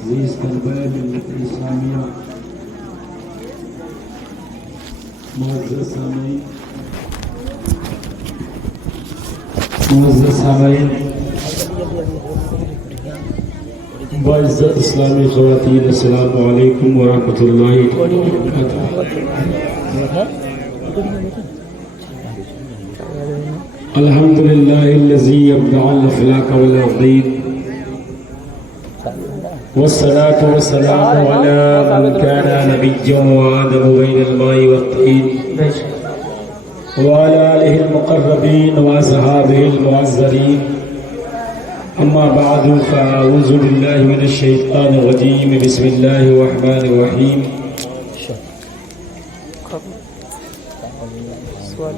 عزیز طلبہ ملت اسلامیہ، معزز سامعین، باعزت اسلامی خواتین، السلام علیکم ورحمۃ اللہ وبرکاتہ۔ الحمد للہ الذی ابدع الافلاک والارضین، والصلاة والسلام على من كان نبيا وآدم بين الماء والطين، وعلى آله المقربين وأصحابه المعزرين. أما بعد فأعوذ بالله من الشيطان الرجيم. بسم الله الرحمن الرحيم.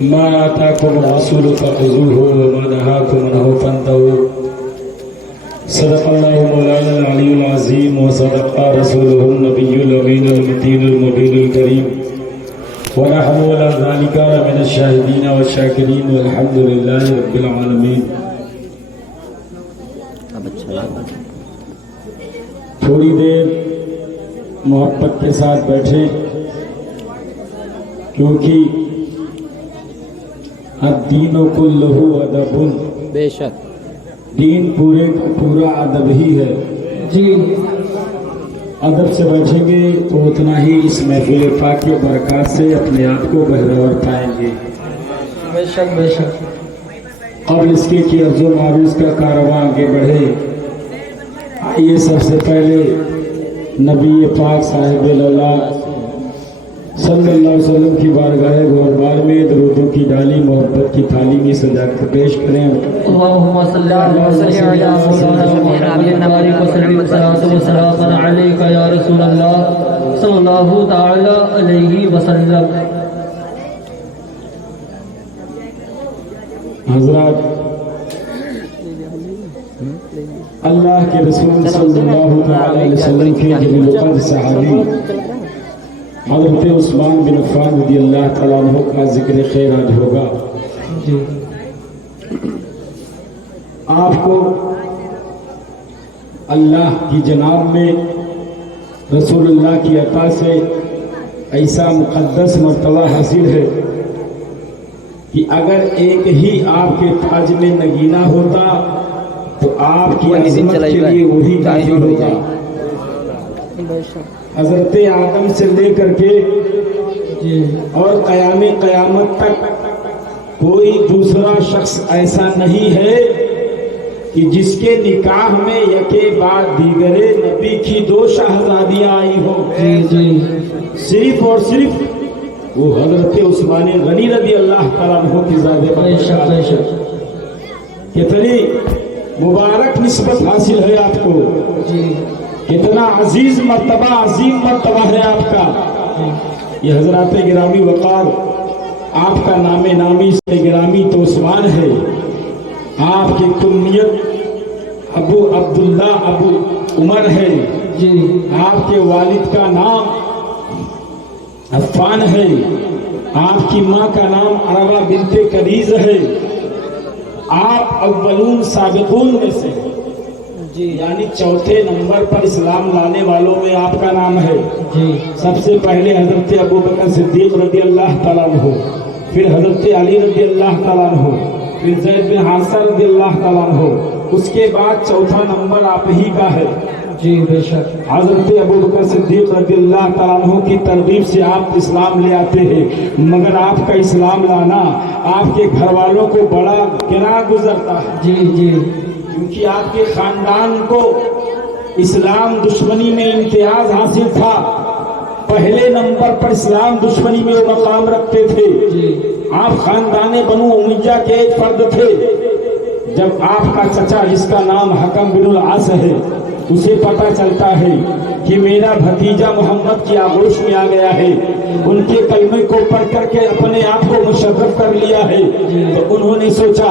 ما آتاكم الرسول فخذوه وما نهاكم عنه فانتهوا. صدق الله مولانا العلي العظيم وصدق رسوله النبي الأمين المتين المبين الكريم، ونحن على ذلك من الشاهدين والشاكرين والحمد لله رب العالمين. تھوڑی دیر محبت کے ساتھ بیٹھے، کیونکہ الدین کلہ ادب، بے شک دین پورے کا پورا ادب ہی ہے جی۔ ادب سے بیٹھیں گے تو اتنا ہی اس محفل پاک کی برکات سے اپنے آپ کو بہرور پائیں گے۔ بے شک بے شک۔ قبل اس کے کہ عرض و معروض کا کارواں آگے بڑھے، آئیے سب سے پہلے نبی پاک صاحب اللہ صلی اللہ علیہ وسلم کی بارگاہ گہربار میں درودوں کی ڈالی محبت کی تھالی میں سجا کر پیش کریں۔ اللهم صل على سيدنا مولانا محمد وعلى وسلم والسلام عليك يا رسول الله صلى الله تعالى عليه وسلم۔ حضرات، اللہ کے رسول صلی اللہ علیہ وسلم کے جلیل القدر صحابی حضرت عثمان بن عفان رضی اللہ تعالیٰ عنہ کا ذکر خیر آج ہوگا۔ آپ کو اللہ کی جناب میں رسول اللہ کی عطا سے ایسا مقدس مرتبہ حاصل ہے کہ اگر ایک ہی آپ کے تاج میں نگینہ ہوتا تو آپ کی عظمت کے لیے وہی کافی ہوتا۔ حضرت آدم سے لے کر کے اور قیامت تک کوئی دوسرا شخص ایسا نہیں ہے کہ جس کے نکاح میں یکے بعد دیگرے نبی کی دو شہزادیاں آئی ہوں، صرف اور صرف وہ حضرت عثمان غنی رضی اللہ تعالیٰ عنہ کی ذات کتنی مبارک نسبت حاصل ہے آپ کو، کتنا عزیز مرتبہ، عظیم مرتبہ ہے آپ کا۔ یہ حضرات گرامی وقار، آپ کا نام نامی سے گرامی تو عثمان ہے، آپ کی کنیت ابو عبداللہ ابو عمر ہے، آپ کے والد کا نام عفان ہے، آپ کی ماں کا نام عربہ بنت کنیز ہے، آپ اولون سابقون میں سے یعنی چوتھے نمبر پر اسلام لانے والوں میں آپ کا نام ہے۔ سب سے پہلے حضرت ابو بکر صدیق رضی اللہ تعالیٰ عنہ، پھر حضرت علی رضی اللہ تعالیٰ عنہ، پھر زید بن حارثہ رضی اللہ تعالیٰ عنہ، اس کے بعد چوتھا نمبر آپ ہی کا ہے۔ بے شک حضرت ابو بکر صدیق رضی اللہ تعالیٰ عنہ کی ترغیب سے آپ اسلام لے آتے ہیں، مگر آپ کا اسلام لانا آپ کے گھر والوں کو بڑا گراں گزرتا ہے، کیونکہ آپ کے خاندان کو اسلام دشمنی میں امتیاز حاصل تھا، پہلے نمبر پر اسلام دشمنی میں مقام رکھتے تھے۔ آپ خاندان بنو امیہ کے ایک فرد تھے۔ جب آپ کا چچا جس کا نام حکم بن العاص ہے، اسے پتہ چلتا ہے کہ میرا بھتیجا محمد کی آغوش میں آ گیا ہے، ان کے کلمے کو پڑھ کر کے اپنے آپ کو مشرف کر لیا ہے، تو انہوں نے سوچا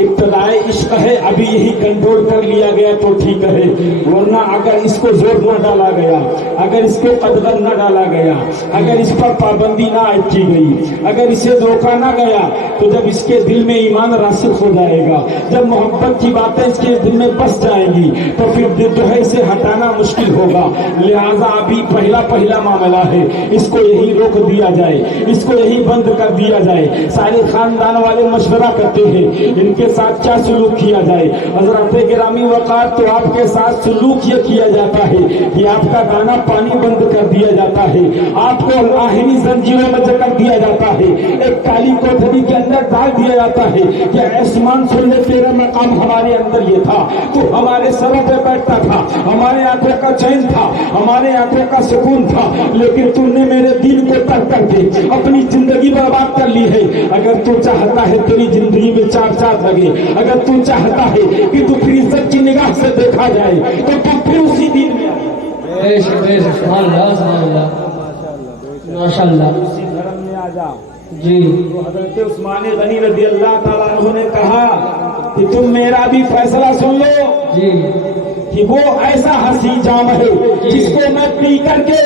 इब्तदाए इश्क है, अभी यही कंट्रोल कर लिया गया तो ठीक है, वरना अगर इसको जोर न डाला गया, अगर इसको कदगन न डाला गया, अगर इस पर पाबंदी ना आयद की गई, अगर इसे रोका ना गया, तो जब इसके दिल में ईमान रासिख हो जाएगा, जब मोहब्बत की बातें इसके दिल में बस जाएंगी, तो फिर जो है इसे हटाना मुश्किल होगा। लिहाजा अभी पहला मामला है, इसको यही रोक दिया जाए, इसको यही बंद कर दिया जाए। सारे खानदान वाले मशवरा करते हैं इनके साथ क्या सलूक किया जाए। हजरत गिरामी वक़ार, तो आपके साथ सलूक ये किया जाता है कि आपका दाना पानी बंद कर दिया जाता है, आपको आहिनी जंजीरों में जकड़ दिया जाता है, एक काली कोठरी के अंदर डाल दिया जाता है कि आसमान सुन ले, तेरा मकाम हमारे अंदर ये था, तो हमारे सरों पे बैठता था, हमारे आंखों का चैन था, हमारे आंखों का सुकून था, लेकिन तूने मेरे दीन को तर्क करके अपनी जिंदगी बर्बाद कर ली है। अगर तू चाहता है तेरी जिंदगी में चार चांद लगे, अगर तू चाहता है कि तू फिर इज्जत की निगाह से देखा जाए, तो तू फिर उसी दिन में माशाअल्लाह उसी धर्म में आ जा। जी। तो हजरत उस्मान गनी रज़ी अल्लाह ताला अन्हु ने कहा कि तुम मेरा भी फैसला सुन लो जी कि वो ऐसा हंसी जाम है जिसको मैं पी करके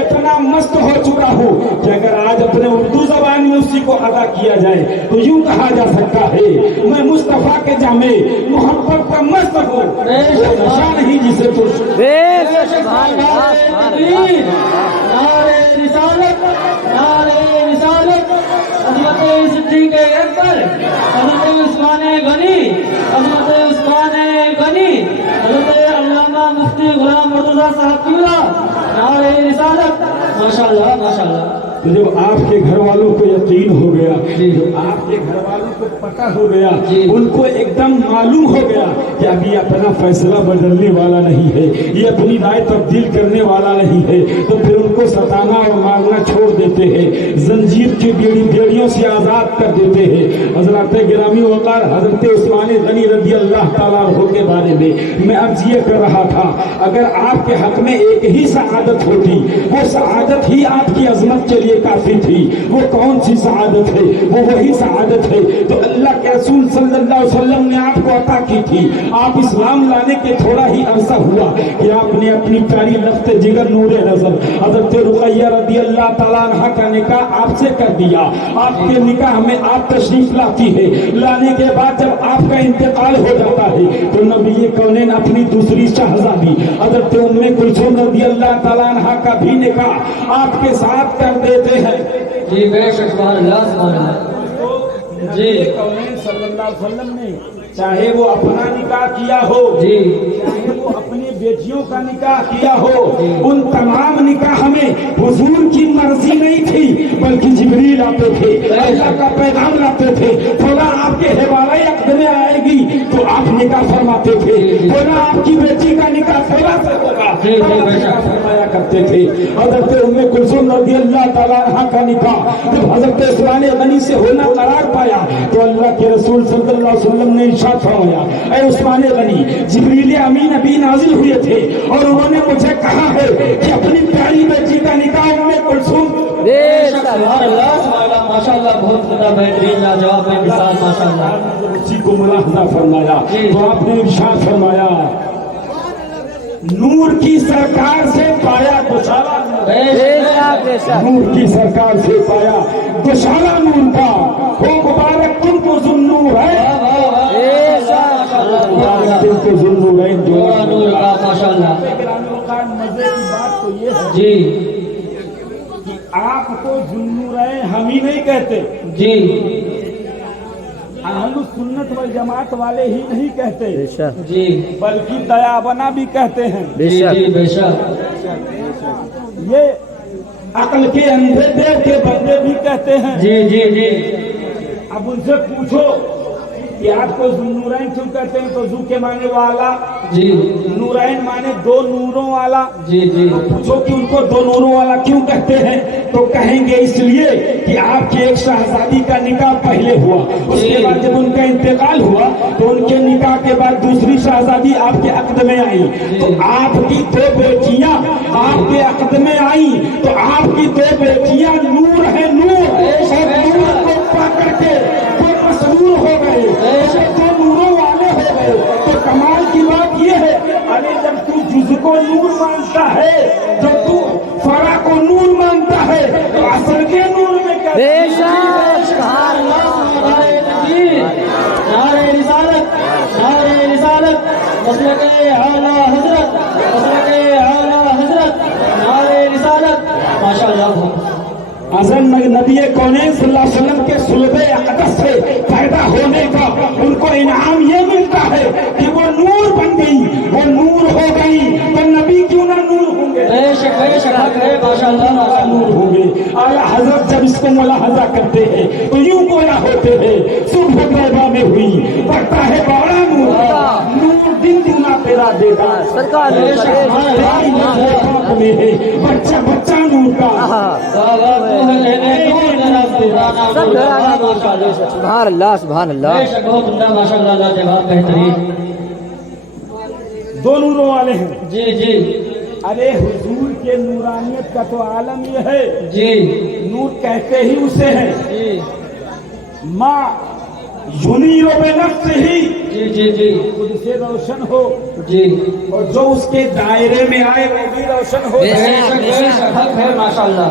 इतना मस्त हो चुका हूँ कि अगर आज अपने उर्दू जबान में उसी को अदा किया जाए तो यूं कहा जा सकता है, मैं मुस्तफा के जामे मोहब्बत का मस्त हूँ, वो नशा नहीं जिसे तुम मुफ्ती गुलाम मुर्तजा साहब किबला नारे रिसालत। माशाअल्लाह माशाअल्लाह। तो जब आपके घर वालों को यकीन हो गया, जब आपके घर वालों को पता हो गया, उनको एकदम मालूम हो गया कि अभी अपना फैसला बदलने वाला नहीं है, ये अपनी राय तब्दील करने वाला नहीं है, तो फिर उनको सताना और मारना छोड़ देते हैं, जंजीर की बेड़ियों से आजाद कर देते हैं। हजरत गिरामी वक़ार हजरत उस्मान गनी रज़ी अल्लाह ताला अन्हु के बारे में मैं अर्ज ये कर रहा था, अगर आपके हक में एक ही सआदत होती, वो सआदत ही आपकी अजमत के लिए काफी थी। वो कौन सी सआदत है? वो वही सआदत है तो अल्लाह के रसूल सल्लल्लाहु अलैहि वसल्लम ने आपको अता की थी। आप इस्लाम लाने के थोड़ा ही अरसा हुआ कि आपने अपनी प्यारी लफ्त जिगर नूरे नजर हजरत रुक़ैया रज़ी अल्लाह ताला अन्हा का निकाह आपसे कर दिया। आपके निकाह में आप तशरीफ लाती है, लाने के बाद जब आपका इंतकाल हो जाता है तो नबी कौनैन अपनी दूसरी शहजादी हजरत उम्मे कुलसूम रज़ी अल्लाह ताला अन्हा का भी निकाह आपके साथ कर देते हैं। जी बेशक सुभान अल्लाह सुभान अल्लाह। जी कौनैन सल्लल्लाहु अलैहि वसल्लम ने चाहे वो अपना निकाह किया हो, जी चाहे वो अपनी बेटियों का निकाह किया हो, उन तमाम निकाह में हुजूर की मर्जी नहीं थी, बल्कि जिब्रील आते थे, अल्लाह का पैगाम लाते थे। थोड़ा आपके हवाले अक़द में आएगी तो आप निकाह फरमाते थे, थोड़ा आपकी बेटी का निकाह थोड़ा सा होगा फरमाया करते थे। हजरत उम्मे कुलसूम रज़ी अल्लाह ताला अन्हा का निकाह जब हजरत उस्मान गनी से होना करार पाया तो अल्लाह के रसूल सल्लल्लाहु अलैहि वसल्लम ने इरशाद फरमाया, ऐ उस्मान गनी, जिब्रील अमीन अभी नाजिल हुए थे और उन्होंने मुझे कहा है कि अपनी प्यारी बेटी का निकाह उम्मे कुलसूम। माशाअल्लाह बहुत ज्यादा बेहतरीन लाजवाब मिसाल माशाअल्लाह। उसी को मुलाहजा फरमाया तो आपने इरशाद फरमाया, नूर की सरकार से पाया गोशाला, नूर की सरकार से पाया गोशाला नूर का, हो मुबारक तुमको जुन्नूर है, मुबारक तुमको जुन्नूर है नूर का माशाअल्लाह। मजे की बात तो ये है जी कि आपको जुन्नूर है हम ही नहीं कहते, जी अहलुस सुन्नत वल जमात वाले ही नहीं कहते, जी बल्कि दयाबना भी कहते हैं। जी बेशक ये अकल के अंधे देव के बंदे भी कहते हैं। जी जी जी अब उनसे पूछो कि आपको जुन्नूरैन क्यों कहते हैं, तो जू के माने वाला, जी नूरैन माने दो नूरों वाला। जी जी पूछो कि उनको दो नूरों वाला क्यों कहते हैं, तो कहेंगे इसलिए कि आपकी एक शहजादी का निकाह पहले हुआ, उसके बाद जब उनका इंतकाल हुआ तो उनके निकाह के बाद दूसरी शहजादी आपके अक़द में आई, तो आपकी दो बेटियां आपके अक़द में आई, तो आपकी दो बेटियां नूर है, नूर, और नूर को पा करके वो मसरूर हो गए, को नूर मानता है, जो तू फरा को नूर मानता है, तो असल के नूर में क्या? नारे रिसालत, नारे रिसालत, मसलक आला हजरत, मसलक आला हजरत, नारे रिसालत। माशाअल्लाह। अज़न नबी कौनैन सल्लल्लाहु अलैहि वसल्लम के सुलबे अक़दस से पैदा होने का उनको इनाम ये मिलता है कि वो नूर बन गई, वो नूर हो गई, तो नबी क्यों ना नूर होंगे? बेशक हक है, माशाअल्लाह नूर होंगे। आला हजरत जब इसको मुलाहजा करते हैं तो यूं गोया होते हैं सुबह तौबा में हुई, बढ़ता है बड़ा नूर, नूर दिन दुना तेरा देगा सरकार में है, बच्चा बच्चा नूर का। सुभान अल्लाह, सुभान अल्लाह। माशाअल्लाह जवाब बेहतरीन। दो नूरों वाले हैं जी जी अरे हुजूर के नूरानियत का तो आलम ये है जी नूर कहते ही उसे है जी माँ यूनीरो बेनफ्स ही जी जी जी खुद से रोशन हो जी। और जो उसके दायरे में आए वो भी रोशन हो। बेशक हक है, माशाअल्लाह।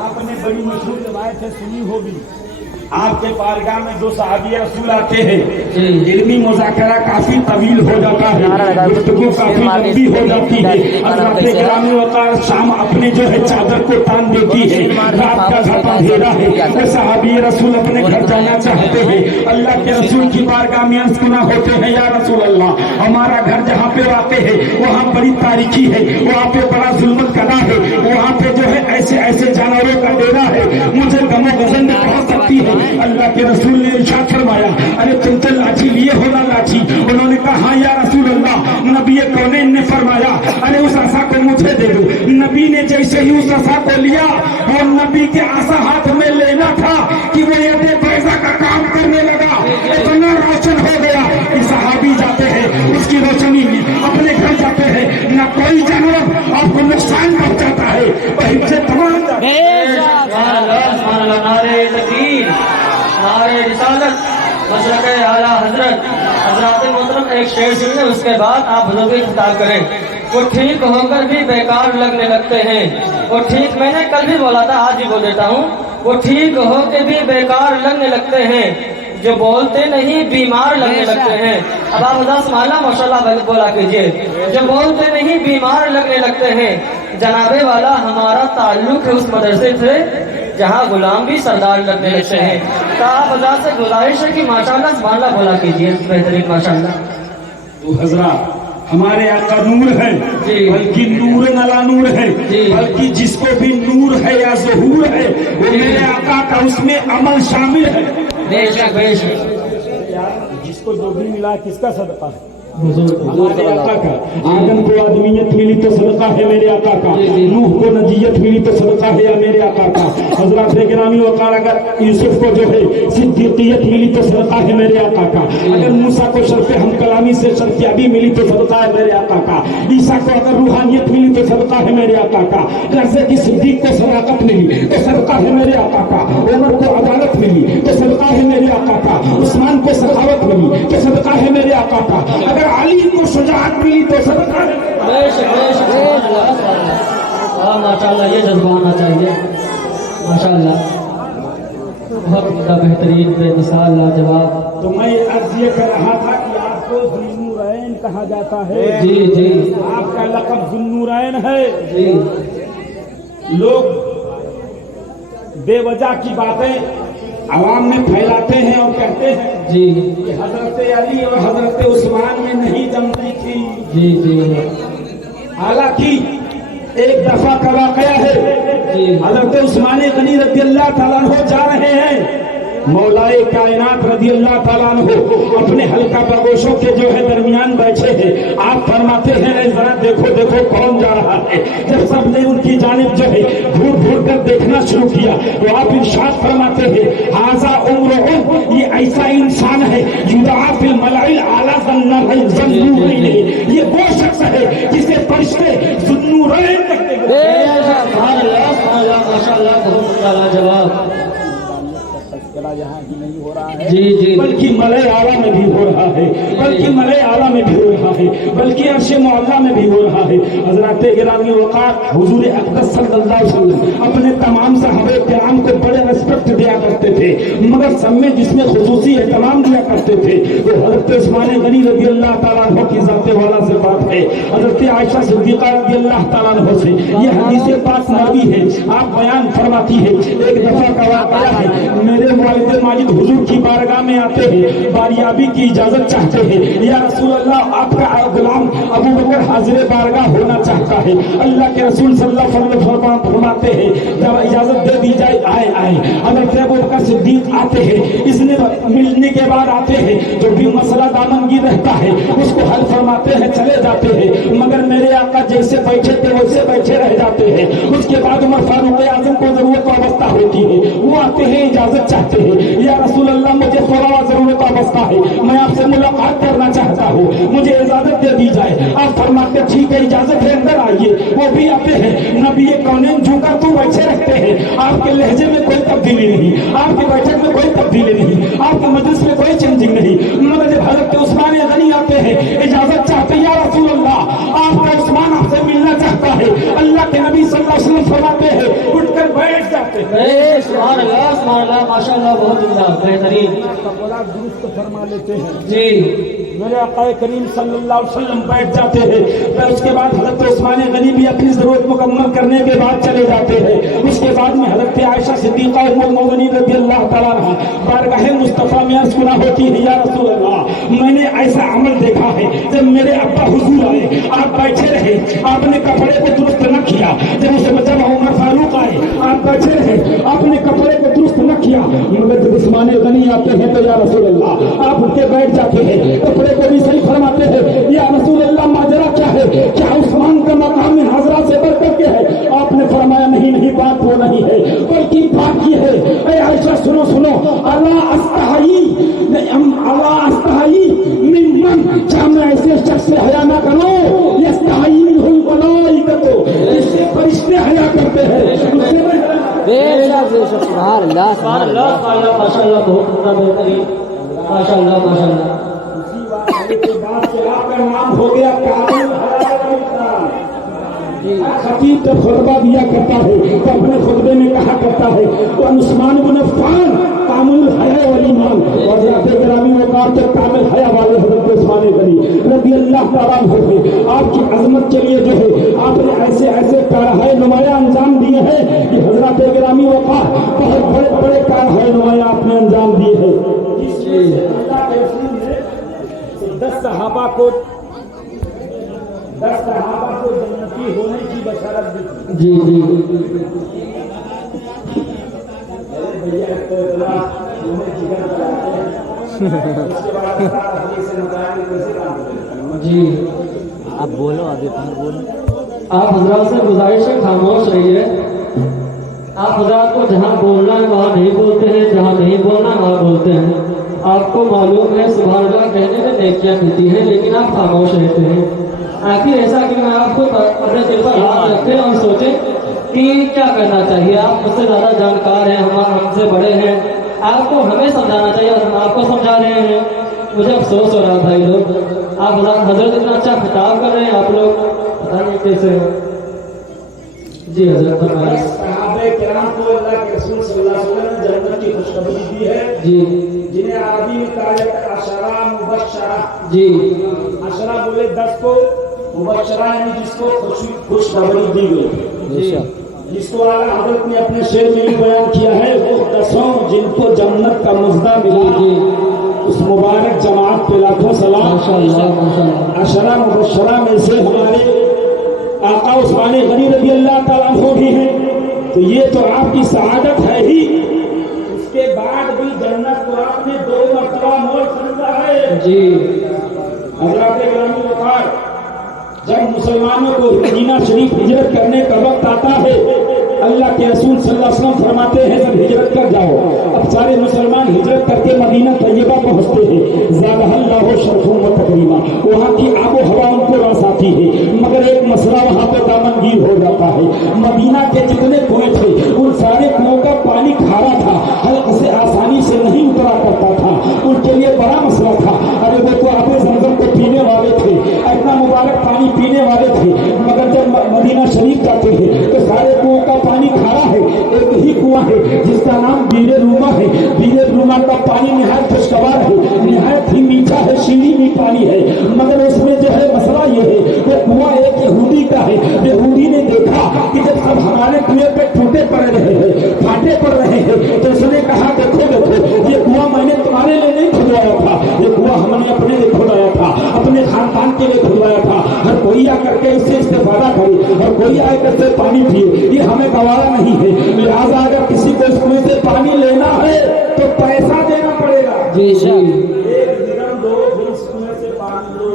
आपने बड़ी मशहूर रिवायत सुनी होगी, आपके बारगाह में जो सहाबी रसूल आते हैं, इल्मी मुज़ाकरा काफी तवील हो जाता है, गुफ्तगू काफी लंबी हो जाती है। हज़रत गिरामी वक़ार शाम अपने जो है चादर को तान देती है, रात का घटा अंधेरा है, वो सहाबी रसूल अपने घर जाना चाहते हैं। अल्लाह के रसूल की बारगाह में अर्ज़ गुना होते हैं, या रसूल अल्लाह, हमारा घर जहाँ पे आते हैं वहाँ बड़ी तारीखी है, वहाँ पे बड़ा जुल्मत कदा है, वहाँ पे जो है ऐसे ऐसे जानवरों का डेरा है, मुझे गमो गजन में पहुँच सकती है। अल्लाह के रसूल ने इरशाद फरमाया, अरे तुम तो लाठी लिए हो ना लाठी? उन्होंने कहा हाँ या रसूल अल्लाह। नबी कौनैन ने फरमाया, अरे उस आसा को मुझे दे दो। नबी ने जैसे ही उस आसा को लिया, और नबी के आसा हाथ में लेना था कि वो ये पैसा का काम करने लगा, इतना रोशन हो गया कि सहाबी जाते हैं उसकी रोशनी में अपने घर जाते हैं, न कोई जानवर आपको नुकसान पहुंचाता है, वहीं से तमाम नारे तकबीर, नारे रिसालत, मसलक आला हजरत। हजरत मोहतरम एक शेर सुनिए, उसके बाद आप लोग खिताब करें। वो ठीक होकर भी बेकार लगने लगते हैं, वो ठीक मैंने कल भी बोला था, आज भी बोल देता हूँ, वो ठीक होकर भी बेकार लगने लगते हैं, जो बोलते नहीं बीमार लगने लगते हैं। अब आप उदास माला माशाल्लाह बोला कीजिए, जो बोलते नहीं बीमार लगने लगते हैं। जनाबे वाला हमारा ताल्लुक है उस मदरसे से जहाँ गुलाम भी सरदार लगने लगते हैं। तो आप हजरत से गुजारिश है कि माशाल्लाह सुभानअल्लाह बोला कीजिए, बेहतरीन माशाल्लाह। तो हजरत हमारे आका नूर है, बल्कि नूर नला नूर है, बल्कि जिसको भी नूर है या ज़हूर है वो मेरे आका का उसमें अमल शामिल है। बेशक बेशक, जिसको जो भी मिला किसका सदका है? हमारे आका का। आदम को आदमियत मिली तो सदका है मेरे आका का, नूह को नजीयत मिली तो सदका है या मेरे आका का। हजरत गिरामी वक़ार अगर यूसुफ को जो है सिद्दीकियत मिली तो सदका है मेरे आका का, अगर मूसा को शर्फ हम कलामी से शर्फियाबी मिली तो सदका है मेरे आका का, ईसा को अगर रूहानियत मिली तो सदका है मेरे आका का, गर्जे की सिद्दीक को सदाकत मिली तो सदका है मेरे आका का, उमर को अदालत मिली तो सदका है मेरे आका का, उस्मान को सखावत मिली तो सदका है मेरे आका का, अगर अली को शुजाअत मिली तो सदका है। माशाल्लाह, ये जज्बा आना चाहिए माशाल्लाह। बहुत बेहतरीन, बेमिसाल, लाजवाब। तो मैं अर्ज ये कर रहा था कि आपको ज़ुन्नूरैन कहा जाता है। जी जी, आपका लक़ब ज़ुन्नूरैन है। जी, लोग बेवजह की बातें आवाम में फैलाते हैं और कहते हैं जी कि हजरत अली और हजरत उस्मान में नहीं जमती थी। जी जी, हालांकि एक दफा का वाकया है, हजरत उस्मान गनी रज़ी अल्लाह ताला अन्हु जा रहे हैं, मौलाए कायनात रज़ी अल्लाह ताला अन्हु अपने हल्का बगोशों के जो है दरमियान बैठे हैं। आप फरमाते हैं जरा देखो देखो कौन जा रहा है। जब सबने उनकी जानिब जो है घूर घूर कर देखना शुरू किया तो आप इरशाद फरमाते हैं, हाजा उम्रुन, ये ऐसा इंसान है युदआ फिल मलाइल आला ज़न्नूरैन, ये वो शख्स है जिसे फरिश्ते ज़ुन्नूरैन कहते हैं। माशाल्लाह, बहुत लाजवाब। यहाँ ही नहीं हो रहा है, जी जी, बल्कि मलय आला में भी हो रहा है, बल्कि मलय आला में भी हो रहा है, बल्कि अर्श मौला में भी हो रहा है। हजरत गिरामी वक़ार हुजूर अक़दस सल्लल्लाहु अलैहि वसल्लम अपने तमाम सहाबे किराम को बड़े रिस्पेक्ट दिया करते थे, मगर सब में जिसमें खुसूसी एहतमाम दिया करते थे वो हजरत उस्मान गनी रज़ी अल्लाह तआला अन्हु की ज़ात वाला से बात है। हजरत आयशा सिद्दीक़ा रज़ी अल्लाह तआला अन्हा से ये हदीस पाक मरवी है। आप बयान फरमाती है, एक दफा का वाक़या है, मेरे वालिद माजिद हुजूर की बारगाह में आते हैं, बारियाबी की इजाजत चाहते हैं। या रसूल अल्लाह, आपका गुलाम अबू बकर हाजिर बारगाह होना चाहता है। अल्लाह के रसूल सल्लल्लाहु अलैहि वसल्लम फरमाते हैं जब इजाजत दे दी जाए आए आए। हजरत अबू बकर सिद्दीक आते हैं, इसने मिलने के बाद आते हैं, जो भी मसला दामनगी रहता है उसको हल फरमाते हैं, चले जाते हैं। मगर मेरे आका जैसे बैठे थे वैसे बैठे रह जाते हैं। उसके बाद उमर फारूक आजम को जरूरत अवस्था होती है, वो आते हैं, इजाजत चाहते हैं। या रसूल अल्लाह, मुझे थोड़ा जरूरत अवस्था है, मैं आपसे मुलाकात करना चाहता हूँ, मुझे इजाजत दे दी जाए। आप फरमाते ठीक है, इजाजत है, अंदर आइए। वो भी आते हैं, नबी कौनैन झुका तो बैठे रहते हैं। आपके लहजे में कोई तब्दीली नहीं, आपकी बैठक में कोई तब्दीली नहीं, आपके मजलिस में कोई चेंजिंग नहीं। मगर जब हजरत उस्मान गनी आते हैं, इजाजत चाहते हैं, या रसूल अल्लाह, आपका उस्मान आपसे मिलना चाहता है। अल्लाह के नबी सल्लल्लाहु अलैहि वसल्लम फरमाते हैं, उठकर बैठ जाते हैं। सुभान अल्लाह, माशाअल्लाह, बहुत बेहतरीन, बड़ा दुरुस्त फरमा लेते हैं जी। मेरे आका करीम सल्लल्लाहु अलैहि वसल्लम बैठ जाते हैं। फिर उसके बाद हजरत उस्मान गनी भी अपनी जरूरत मुकम्मल करने के बाद चले जाते हैं। उसके बाद में हजरत आयशा सिद्दीक़ा उम्मुल मोमिनीन रज़ी अल्लाह तआला अन्हा बारगाह मुस्तफा में अर्ज़ गुना होती है, या रसूल अल्लाह, मैंने ऐसा अमल देखा है, जब मेरे अब्बा हुजूर आए, आप बैठे रहे, आपने कपड़े को दुरुस्त न किया। जब उमर फारूक आए, आप बैठे रहे, आपने कपड़े को दुरुस्त न किया। मगर जब उस्मान गनी आते हैं तो या रसूल अल्लाह, आप उठ के बैठ जाते हैं, कपड़े को भी सही फरमाते हैं। या रसूल अल्लाह, माजरा क्या है? क्या उस्मान का मकाम में हाजरा से बढ़ करके है? आपने फरमाया नहीं नहीं, बात वो नहीं है, बल्कि बात ये है, ऐ आयशा सुनो सुनो, अला अस्तहाई मिम्मन, क्या मैं ऐसे शख्स से हया ना करूं? यस्तहाई मिनहुल मलाइकतु, इससे फरिश्ते हया करते हैं, बेशक बेशक, सुभान अल्लाह सुभान अल्लाह। माशाअल्लाह, बहुत बेहतरीन, माशाअल्लाह माशाअल्लाह। के बाद से आपका नाम हो गया काबिल खतीब। जब खुतबा दिया करता है तो अपने खुतबे में कहा करता है, उस्मान बिन अफ़्फ़ान कामिल हया वाली ईमान, और हज़रत गिरामी वक़ार के कामिल हया वाले हज़रत उस्मान गनी रज़ी अल्लाह तआला अन्हु थे। आपकी अजमत के लिए जो है आपने ऐसे ऐसे कारहाय नुमाया अंजाम दिए हैं कि हज़रत गिरामी वक़ार बहुत बड़े बड़े कारहाय नुमाया आपने अंजाम दिए हैं। अल्लाह के रसूल ने 10 सहाबा को जन्नती होने की बशारत दी। जी जी भैया जी, आप बोलो, आगे बोलो। आप हजरात से गुजारिश है, खामोश रहिए। आप हजरात को जहाँ बोलना है वहाँ नहीं बोलते हैं, जहाँ नहीं बोलना वहाँ बोलते हैं। आपको मालूम है सुभान अल्लाह कहने में नेकियां मिलती है, लेकिन आप खामोश रहते हैं। आखिर ऐसा कि मैं आपको अपने दिल पर हाथ रखें और सोचें कि क्या करना चाहिए। आप मुझसे ज़्यादा जानकार हैं, हमसे बड़े हैं, आपको हमें समझाना चाहिए और हम आपको समझा रहे हैं। मुझे अफसोस हो रहा है भाई लोग, आप हजरत इतना अच्छा खिताब कर रहे हैं, आप लोग पता नहीं कैसे हो। जी हजरत सहाबे किराम को अल्लाह के रसूल सल्लल्लाहु अलैहि वसल्लम ने जन्नत की खुशखबरी दी है, जी, जिन्हें अरबी में कहा जाता है अशरा मुबशरा। जी, अशरा बोले 10 को, मुबशरा यानी जिसको खुशखबरी दी गई, जिसको आला हजरत ने अपने शेर में ही बयान किया है, वो 10 जिनको जन्नत का मज़दा मिला, उस मुबारक जमात पे लाखों सलाम। माशाअल्लाह माशाअल्लाह। अशरा मुबशरा में से हमारे आका उस्मान गनी रज़ी अल्लाह तआला अन्हु भी हैं, तो ये तो आपकी सआदत है ही। उसके बाद भी जन्नत को आपने 2 मरतबा मोल खरीदा है। जी, हज़रत गिरामी वक़ार, जब मुसलमानों को मदीना शरीफ हिजरत करने का वक्त आता है, अल्लाह के रसूल सल्लल्लाहु अलैहि वसल्लम फरमाते हैं जब हिजरत कर जाओ। अब सारे मुसलमान हिजरत करके मदीना तैयबा पहुंचते हैं, ज़ादहल्लाहु शरफ़न व तकरीमा, वहाँ की आबो हवा उनको रस आती है। मगर एक मसला वहाँ पे दामनगीर हो जाता है। मदीना के जितने कुएं थे उन सारे कुओं का पानी खारा था, हल्क से आसानी से नहीं उतरा करता था, उनके लिए बड़ा मसला था। अरे वो तो आबे ज़मज़म को पीने वाले थे, इतना मुबारक पानी पीने वाले थे, जाते हैं तो सारे कुओं का पानी खारा है। एक ही कुआं है जिसका नाम बीर रूमा है। बीर रूमा का पानी निहायत खुशगवार है, निहायत ही मीठा है, शीरी भी पानी है। मगर उसमें जो है मसला ये है वो कुआं एक यहूदी का है। यहूदी ने देखा कि जब सब हमारे कुएं पे टूटे पड़ रहे हैं, फाटे पड़ रहे हैं, तो उसने कहा देखो देखो ये कुआं मैंने तुम्हारे लिए नहीं खुदवाया था, ये कुआं हमने अपने लिए खुदवाया था, अपने खानदान के लिए खुदवाया था। हर कोई आकर के इससे इस्तेफादा करे, हर कोई आकर से पानी पिए, ये हमें गवारा नहीं है। लिहाजा अगर किसी को इस कुएं से पानी लेना है तो पैसा देना पड़ेगा। जी सर। एक दिरहम दो, फिर इस कुएं से पानी लो।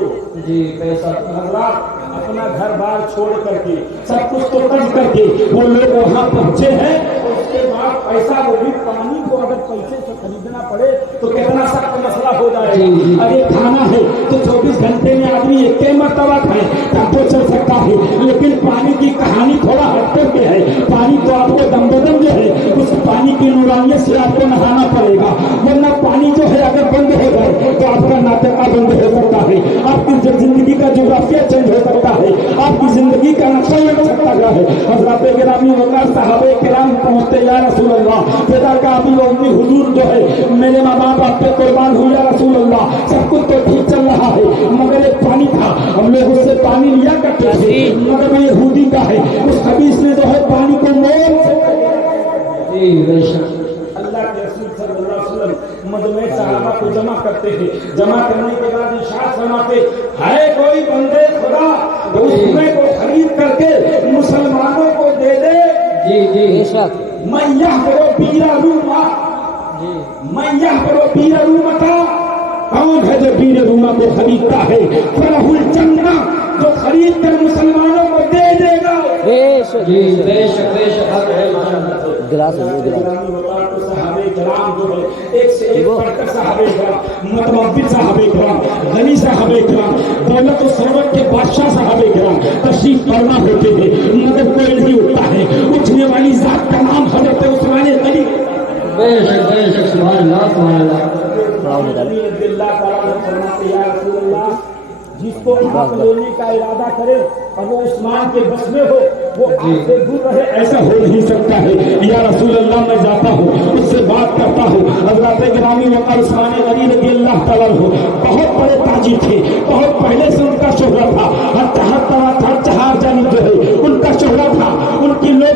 जी पैसा हजरात अपना घर बार छोड़ करके सब कुछ तो कर्ज करके वो लोग वहाँ पहुँचे हैं। उसके बाद पैसा, वो भी पानी को अगर पैसे से खरीदना पड़े तो कितना सख्त मसला हो जाएगा। अरे खाना है तो 24 घंटे में आदमी एक मरतबा खाए तब तो चल सकता है, लेकिन पानी की कहानी थोड़ा हटकर के है। पानी तो आपको दम बदम जो है उस पानी की नूरानियत से आपको नहाना पड़ेगा, वरना पानी जो है अगर बंद हो जाए तो आपका नाटका बंद हो सकता है, आपकी जिंदगी का जोग्राफिया चेंज हो सकता है, आपकी जिंदगी का नक्शा बन सकता है। हज़रत गिरामी वक़ार साहबे किराम पहुंचते या रसूल अल्लाह, पिता का अभी उम्मी हुजूर जो है मेरे माँ बाप आप पे कुर्बान हुआ या रसूल अल्लाह, सब कुछ तो ठीक चल रहा है मगर एक पानी था, हम लोग उससे पानी लिया करते थे, मगर वो यहूदी का है। उस हदीस ने जो है पानी को मोल अल्लाह के रसूल सल्लल्लाहु अलैहि वसल्लम मजमे सहाबा को जमा करते हैं। जमा करने के बाद इरशाद फरमाते है कोई बंदे खुदा तो उस कुएं को खरीद करके मुसलमानों को दे दे। जी जी बेशक। मैं यह करो पीरा रूमा, मैं यह करो पीरा रूमता, कौन है जो पीर रूमा को खरीदता है? फलहुल जन्ना, जो खरीद कर मुसलमानों को दे देगा। बेशक। जी बेशक बेशक हक है माशाअल्लाह। गिलास है, गिलास। साहबे किराम जो है एक से एक बढ़कर साहबे किराम, मुतवब्बिल साहबे किराम, गनी साहबे किराम, दौलत और सरवत के बादशाह साहबे किराम तशरीफ फरमा होते थे, मगर कोई नहीं उठता है। उठने वाली जात का नाम हजरत उस्मान गनी। बेशक बेशक सुभान अल्लाह सुभान अल्लाह। जिसको आप लेने का इरादा करे और वो उस्मान के बस में हो, वो आपसे दूर रहे, ऐसा हो नहीं सकता है। या रसूल अल्लाह मैं जाता हूँ, उससे बात करता हूँ। हज़रत गिरामी वक़ार उस्मान गनी रज़ियल्लाहु ताला अन्हु बहुत बड़े ताजी थे, बहुत पहले से उनका शोहरा था। हर चहार जानिब जो है उनका शोहरा था, उनकी लोग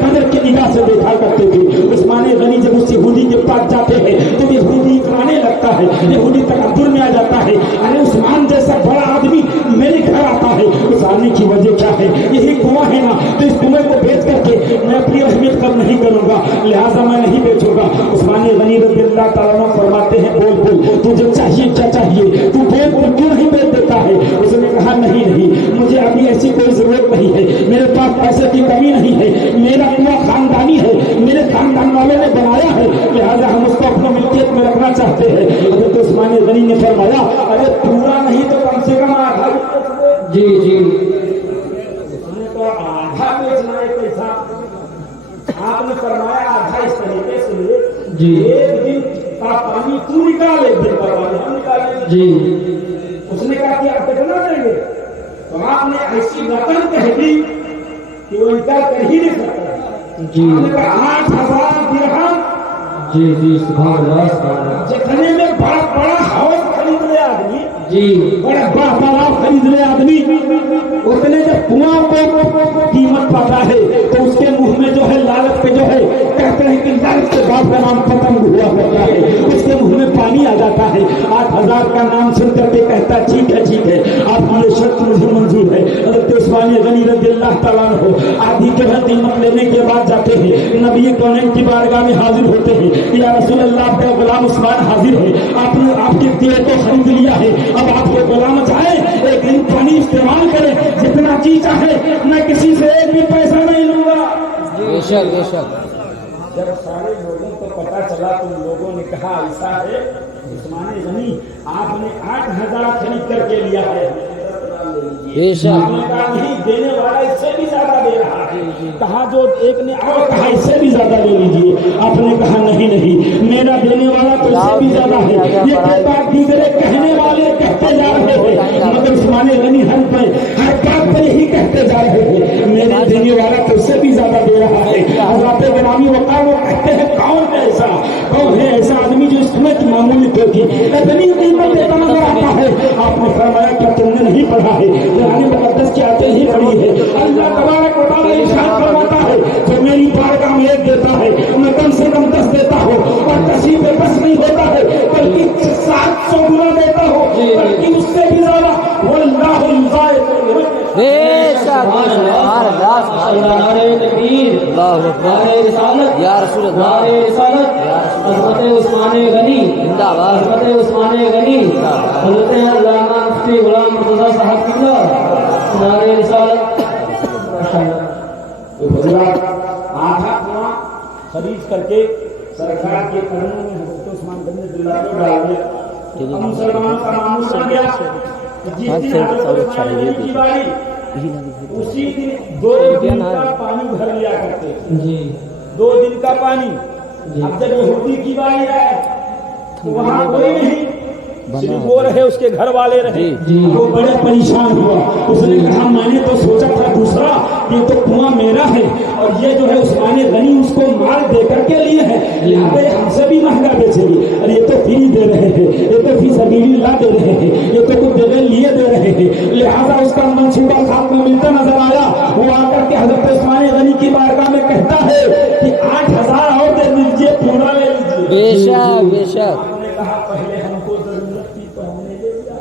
कदर की निगाह से देखा करते थे। उस्मान गनी जब उस यहूदी के पास जाते हैं तो यहूदी इतराने लगता है, यहूदी तकब्बुर में आ जाता है। अरे उस्मान जैसा बड़ा आदमी मेरे घर आता है, उस आने की वजह क्या है? यही कुआं है ना, तो इस कुएं को बेच करके मैं अपनी अहमियत कम नहीं करूंगा, लिहाजा मैं नहीं बेचूंगा। उस्मान गनी रज़ियल्लाहु ताला अन्हु फरमाते हैं बोल बोल तुझे चाहिए क्या चाहिए, तू बोल तो क्यों नहीं बेच देता है? उसने कहा नहीं नहीं, मुझे अभी ऐसी कोई जरूरत नहीं है, मेरे पास पैसे की कमी नहीं है, मेरा कुआं खानदानी है, मेरे खानदान वाले ने बनाया है, लिहाजा हम उसको अपनी मिल्कियत में रखना चाहते हैं। हज़रत उस्मान गनी ने फरमाया अरे पूरा नहीं तो कम से कम आधा। जी जी उसने तो आधा बेचना है पैसा, आपने फरमाया आधा इस तरीके से जी। एक दिन का पानी तू निकाल, एक दिन का पानी हम निकालेंगे। जी उसने कहा कि आप कितना देंगे? तो आपने ऐसी रकम कह दी कि वो इनकार कर ही नहीं सकता। जी। आपने कहा 8,000 दिरहम। जी जी सुभान अल्लाह सुभान अल्लाह। जितने में बड़ा बड़ा हाउस खरीद ले आदमी, जी बड़ा बड़ा तालाब खरीद ले आदमी, उतने जब कुआं को कीमत पाता है तो उसके मुंह में जो है लालच पे जो है कहते हैं कि लालच के बाप का नाम पतंग हुआ करता है, उसके मुंह में पानी आ जाता है। 8,000 का नाम सुन करके कहता ठीक है आपकी ये शर्त मुझे मंजूर है। हज़रत उस्मान गनी रज़ियल्लाहु ताला अन्हु आधी जो है कीमत लेने के बाद जाते हैं, नबी कौनैन की बारगाह में हाजिर होते हैं। या रसूल अल्लाह का गुलाम उस्मान हाजिर है, आपने आपके दिल को खरीद लिया है, अब आपके गुलाम जाए एक दिन पानी इस्तेमाल करें, जितना जी चाहे, मैं किसी से एक भी पैसा नहीं लूंगा। बेशक बेशक। जब सारे लोगों को पता चला तो लोगों ने कहा ऐसा है उस्मान गनी आपने 8,000 खरीद करके लिया है, बेशक। आपने कहा नहीं देने वाला इससे भी ज्यादा दे रहा है। कहा जो एक ने और कहा इससे भी ज्यादा ले लीजिए, आपने कहा नहीं मेरा देने वाला तो इससे भी ज्यादा है। ये बात दूसरे कहने वाले कहते जा रहे थे, मगर उस्मान गनी हर बात पर यही कहते जा रहे थे मेरे देने देने वाला तो उससे भी ज्यादा दे रहा है। हज़रत गिरामी वक़ार वो कहते हैं कौन है ऐसा आदमी जो इस समय की मामूली तो थी इतनी कीमत देता नजर आता है। आपने फरमाया क्या तुमने नहीं पढ़ा है, कुरान मुक़द्दस की आयतें ही पढ़ी है। अल्लाह तबारक व तआला इरशाद फरमाता है जो मेरी बारगाह में एक देता है मैं कम से कम 10 देता हूँ और 10 ही पे बस नहीं होता है बल्कि 700 गुना देता हूँ, बल्कि उससे भी ज्यादा। वल्लाहु युज़ाइफ़ु बेशक सुभान अल्लाह नारे तकबीर, अल्लाहु अकबर नारे रिसालत, या रसूल अल्लाह नारे रिसालत, हज़रत उस्मान गनी जिंदाबाद हज़रत उस्मान गनी, हज़रत अल्लामा मुफ्ती गुलाम मुर्तज़ा साहब किबला, नारे रिसालत। माशाअल्लाह। तो हज़रत आधा कुआं खरीद करके सरकार के कदमों में हज़रत उस्मान गनी रज़ियल्लाहु अन्हु डाल दिया। अब मुसलमानों का मामूल बन गया जिस दिन हज़रत उस्मान गनी की बारी उसी दिन 2 दिन का पानी भर लिया करते थे जी 2 दिन का पानी। अब जब यहूदी की बारी आए तो वहाँ कोई नहीं, सिर्फ वो रहे, उसके घर वाले रहे। वो बड़े परेशान हुआ, उसने कहा मैंने तो सोचा था दूसरा, ये तो कुआं मेरा है और ये जो है उस्मान गनी उसको माल दे करके लिए है, लिहाजा हमसे भी महंगा बेचेंगे और ये तो फ्री दे रहे हैं, ये तो फी सबीलिल्लाह दे रहे हैं, ये तो कुछ देने लिए दे रहे हैं। लिहाजा उसका मंसूबा खात में मिलता नजर आया। वो आकर के हजरत उस्मान गनी की बारगाह में कहता है कि 8000 और दे दीजिए, पूरा ले लीजिए। बेशक बेशक हमने कहा पहले हमको जरूरत थी तो हमने ले लिया,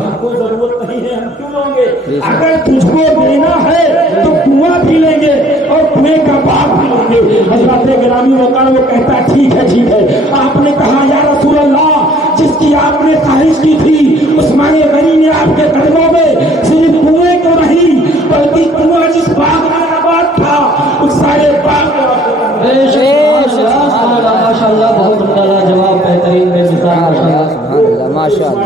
हमको जरूरत नहीं है हम क्यों लेंगे? अगर तुझको देना है तो कुआं भी लेंगे और कुएं का बाग भी लेंगे। हज़रत गिरामी वक़ार वो कहता ठीक है। आपने कहा या रसूल अल्लाह जिसकी आपने ख्वाहिश की थी उस्मान गनी ने आपके कदमों में सिर्फ कुएं को नहीं बल्कि कुआं जिस बाग में आबाद था उस सारे बाग माशाअल्लाह, बहुत उम्दा जवाब, बेहतरीन बेमिसाल माशाअल्लाह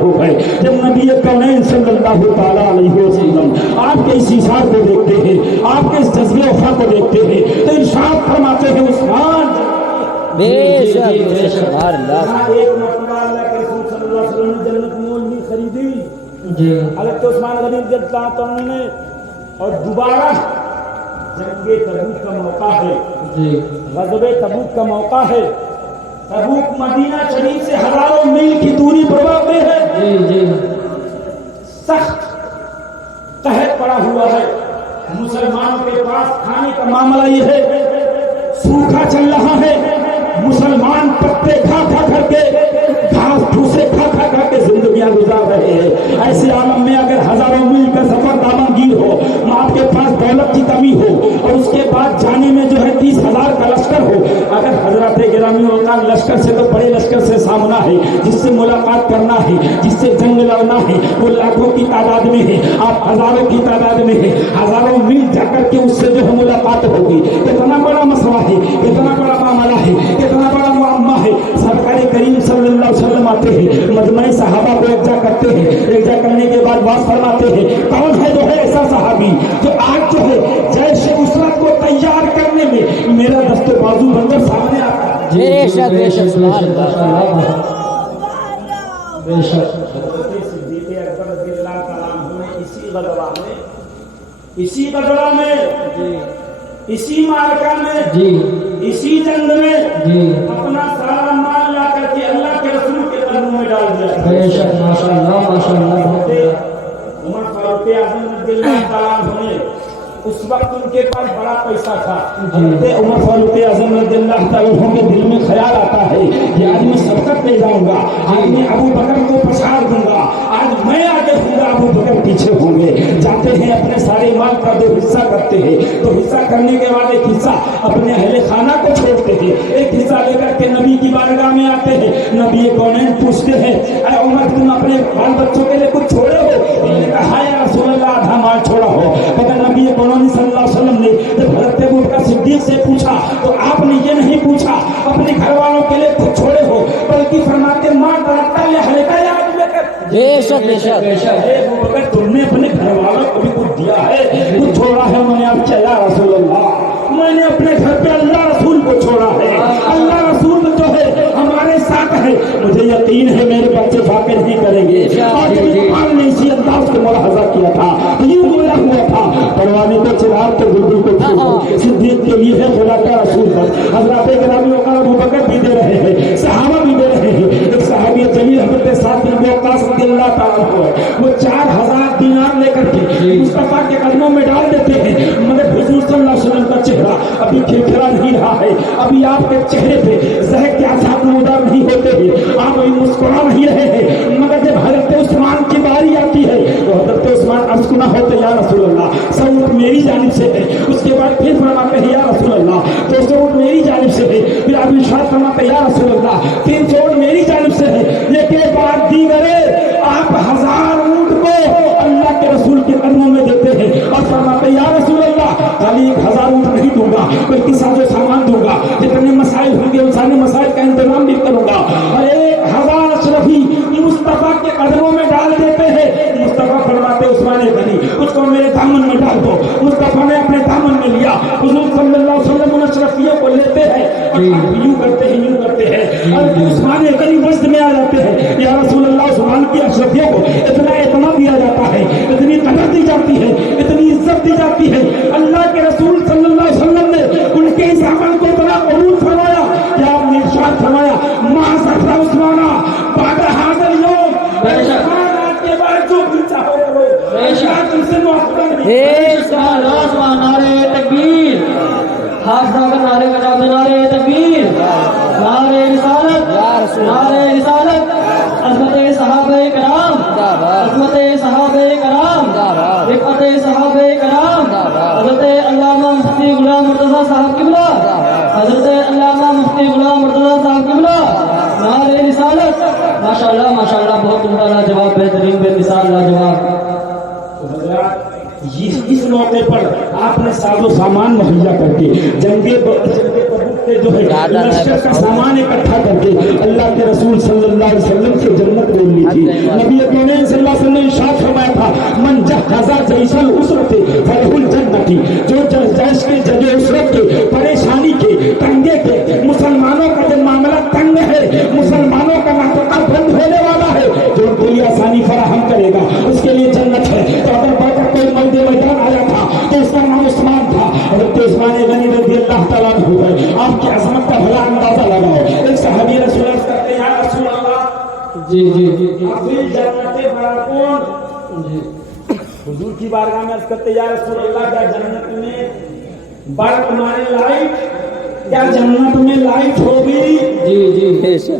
हो गए। जब नबी कौनैन सल्लल्लाहु तआला अलैहि वसल्लम आपके इस इशार को देखते हैं, आपके इस जज्बे वफा को देखते हैं तो इरशाद फरमाते हैं उस्मान बेशक बेशक सुभान अल्लाह एक मरतबा अल्लाह के रसूल सल्लल्लाहु अलैहि वसल्लम ने जन्नत मोल नहीं खरीदी जी हज़रत उस्मान गनी रज़ियल्लाहु अन्हु ने, और दोबारा जंगे तबूक का मौका है, जी ग़ज़वे तबूक का मौका है। तबूक मदीना शरीफ से हजारों मील की दूरी पर वाक़ है। जी जी सख्त कहत पड़ा हुआ है, मुसलमानों के पास खाने का मामला ये है, सूखा चल रहा है, मुसलमान पत्ते खा करके घास भूसे खा करके जिंदगियां गुजार रहे हैं। ऐसे आलम में अगर हजारों मील का सफर दामनगीर हो, आपके पास दौलत की कमी हो और उसके बाद जाने में जो है 30,000 का लश्कर हो, अगर हजरत गिरामी वक़ार लश्कर से तो बड़े लश्कर से सामना है, जिससे मुलाकात करना है, जिससे जंग लड़ना है, वो लाखों की तादाद में है, आप हजारों की तादाद में है, हजारों मील जाकर के उससे जो है मुलाकात होगी। कितना बड़ा मसला है, कितना बड़ा मामला है, कितना बड़ा मुअम्मा है। सरकार करीम सल्लल्लाहु अलैहि वसल्लम आते हैं, मजमा सहाबा को एकजा करते हैं, एकजा करने के बाद बात फरमाते हैं कौन है जो है ऐसा सहाबी जो आज जो है जैसे उसरत को तैयार करने में मेरा दस्ते बाजू बनकर सामने आता है। बेशक बेशक सुभान अल्लाह बेशक सिद्दीक़ अकबर रज़ियल्लाहु तआला अन्हु ने इसी गज़वा में इसी मार्का में जी इसी जंग में जी अपना सारा माल ला करके अल्लाह के रसूल के कदमों में डाल दिया। बेशक माशाअल्लाह माशाअल्लाह उमर फारूक आज़म रज़ियल्लाहु तआला अन्हु ने उस वक्त उनके पास बड़ा पैसा था। उमर फारूक आज़म रज़ियल्लाहु तआला अन्हु के दिल में ख्याल आता है कि आज मैं सबकत ले जाऊंगा, आज मैं अबू बकर को पछाड़ दूंगा, आज मैं आगे होऊंगा, अबू बकर पीछे होंगे। जाते हैं अपने सारे माल का 2 हिस्सा करते हैं, तो हिस्सा करने के बाद एक हिस्सा अपने अहले खाना को छोड़ते हैं, एक हिस्सा लेकर के नबी की बारगाह में आते हैं। नबी कौनैन पूछते हैं अरे उमर तुम अपने बाल बच्चों के लिए कुछ छोड़े हो? उन्होंने कहा या रसूल अल्लाह आधा माल छोड़ा हो। मगर नबी कौनैन सल्लल्लाहु अलैहि वसल्लम ने जब हज़रत अबू बकर सिद्दीक़ से पूछा तो आपने ये नहीं पूछा अपने घर वालों के लिए कुछ छोड़े हो, बल्कि फरमाते मां डरता है हल्का याद लेकर। बेशक बेशक तुमने अपने घर वालों को भी कुछ दिया है, कुछ छोड़ा है? मैंने आप चला रसूल अल्लाह, मैंने अपने घर पे अल्लाह रसूल को छोड़ा है। अल्लाह रसूल जो है हमारे साथ है, मुझे यकीन है मेरे बच्चे फाके नहीं करेंगे। और जब इस ने इसी अंदाज से मुलाहजा किया था तो यूं बोला हुआ था परवाने सिद्दीक के लिए है खुदा का रसूल बस। हजरत गिरामी वक़ार अबू बकर भी दे रहे हैं, सहाबा भी दे रहे हैं। एक सहाबी जलील हज़रत साद बिन वक़ास रज़ियल्लाहु ताला अन्हु है, वो 4000 दीनार लेकर के मुस्तफा के कदमों में डाल देते हैं, मगर हुजूर सल्लल्लाहु अलैहि वसल्लम का चेहरा अभी खिलखिला नहीं रहा है, अभी आपके चेहरे पे ज़हक के आसार नमूदार नहीं होते हैं, आप अभी मुस्कुरा नहीं रहे हैं। मगर जब हज़रत उस्मान की बारी आती है तो हज़रत उस्मान अर्ज़ गुना होते या रसूल अल्लाह, सब मेरी जानिब से है। उसके बाद फिर फरमाते हैं या रसूल अल्लाह, तो सब मेरी जानिब से है। फिर आप इरशाद फरमाते हैं या रसूल अल्लाह, फिर सब मेरी जानिब से है। ये के बाद दीगरे आप 1000 ऊंट को अल्लाह के रसूल के कदमों में देते हैं और फरमाते हैं या रसूल अल्लाह, खाली 1000 ऊंट नहीं दूंगा, बल्कि साजो सामान दूंगा, जितने मसाइल होंगे उन सारे मसाइल का इंतजाम भी करूंगा। और 1000 अशरफी मुस्तफा के कदमों में डाल देते हैं। मुस्तफा फरमाते उस्मान गनी, उसको मेरे दामन में डाल दो। मुस्तफा ने अपने दामन में लिया, हुजूर सल्लल्लाहु अलैहि वसल्लम उन अशरफियों को लेते हैं और यूं करते हैं, यूं करते हैं, और उस्मान गनी वजद में आ जाते हैं। या रसूल अल्लाह, उस्मान की अशरफियों को इतना दिया जाता है, इतनी कदर दी जाती है, इतनी इज्जत दी जाती है। अल्लाह के रसूल सल्लल्लाहु अलैहि वसल्लम ने उनके इस अमल को इतना कबूल फरमाया कि आपने इरशाद फरमाया मा सफरा उस्माना बाद हाज़िर योग, के बाद जो भी चाहो करो, इरशाद तुमसे मुआफ़ नारे तकबीर, हाथ उठाकर नारे का नारे तकबीर, नारे रिसालत, नारे रिसालत, अज़मत सहाबे कराम, अज़मत सहाबे कराम, रिफ़अत सहाबे कराम, हज़रत अल्लामा मुफ्ती गुलाम मुर्तज़ा साहब क़िबला, हज़रत अल्लामा मुफ्ती गुलाम मुर्तज़ा साहब क़िबला, नारे रिसालत। माशाअल्लाह माशाअल्लाह, बहुत उम्दा लाजवाब, बेहतरीन, बेमिसाल लाजवाब। इस मौके पर आपने साजो सामान मुहैया करके जंगे के जो है लश्कर का सामान इकट्ठा करके अल्लाह के रसूल सल्लल्लाहु अलैहि वसल्लम से जन्नत बोल ली थी। नबी करीम सल्लल्लाहु अलैहि वसल्लम ने इरशाद फरमाया था, मन जहज़ा जैसल उसरते फलहुल जन्नती, जो जैश के जगे उसरत के, परेशानी के, तंगे के, मुसलमानों का जब मामला तंग है, मुसलमानों का नाता बंद होने वाला है, जो उनके लिए आसानी फराहम करेगा उसके लिए जन्नत है। तो अगर बाका कोई मर्दे मैदान आया था तो उसका नाम उस्मान था, हज़रत उस्मान गनी रज़ियल्लाहु ताला अन्हु है। आपकी अज़मत का भला अंदाजा लगाओ। एक सहाबी रसूल अर्ज़ करते हैं, या रसूल अल्लाह, जी जी जी अफ़ज़ल जन्नत बड़ा कौन? जी हुजूर की बारगाह में अर्ज़ करते हैं, या रसूल अल्लाह, क्या जन्नत में बर्क़ मारे लाइट, क्या जन्नत में लाइट होगी? जी जी।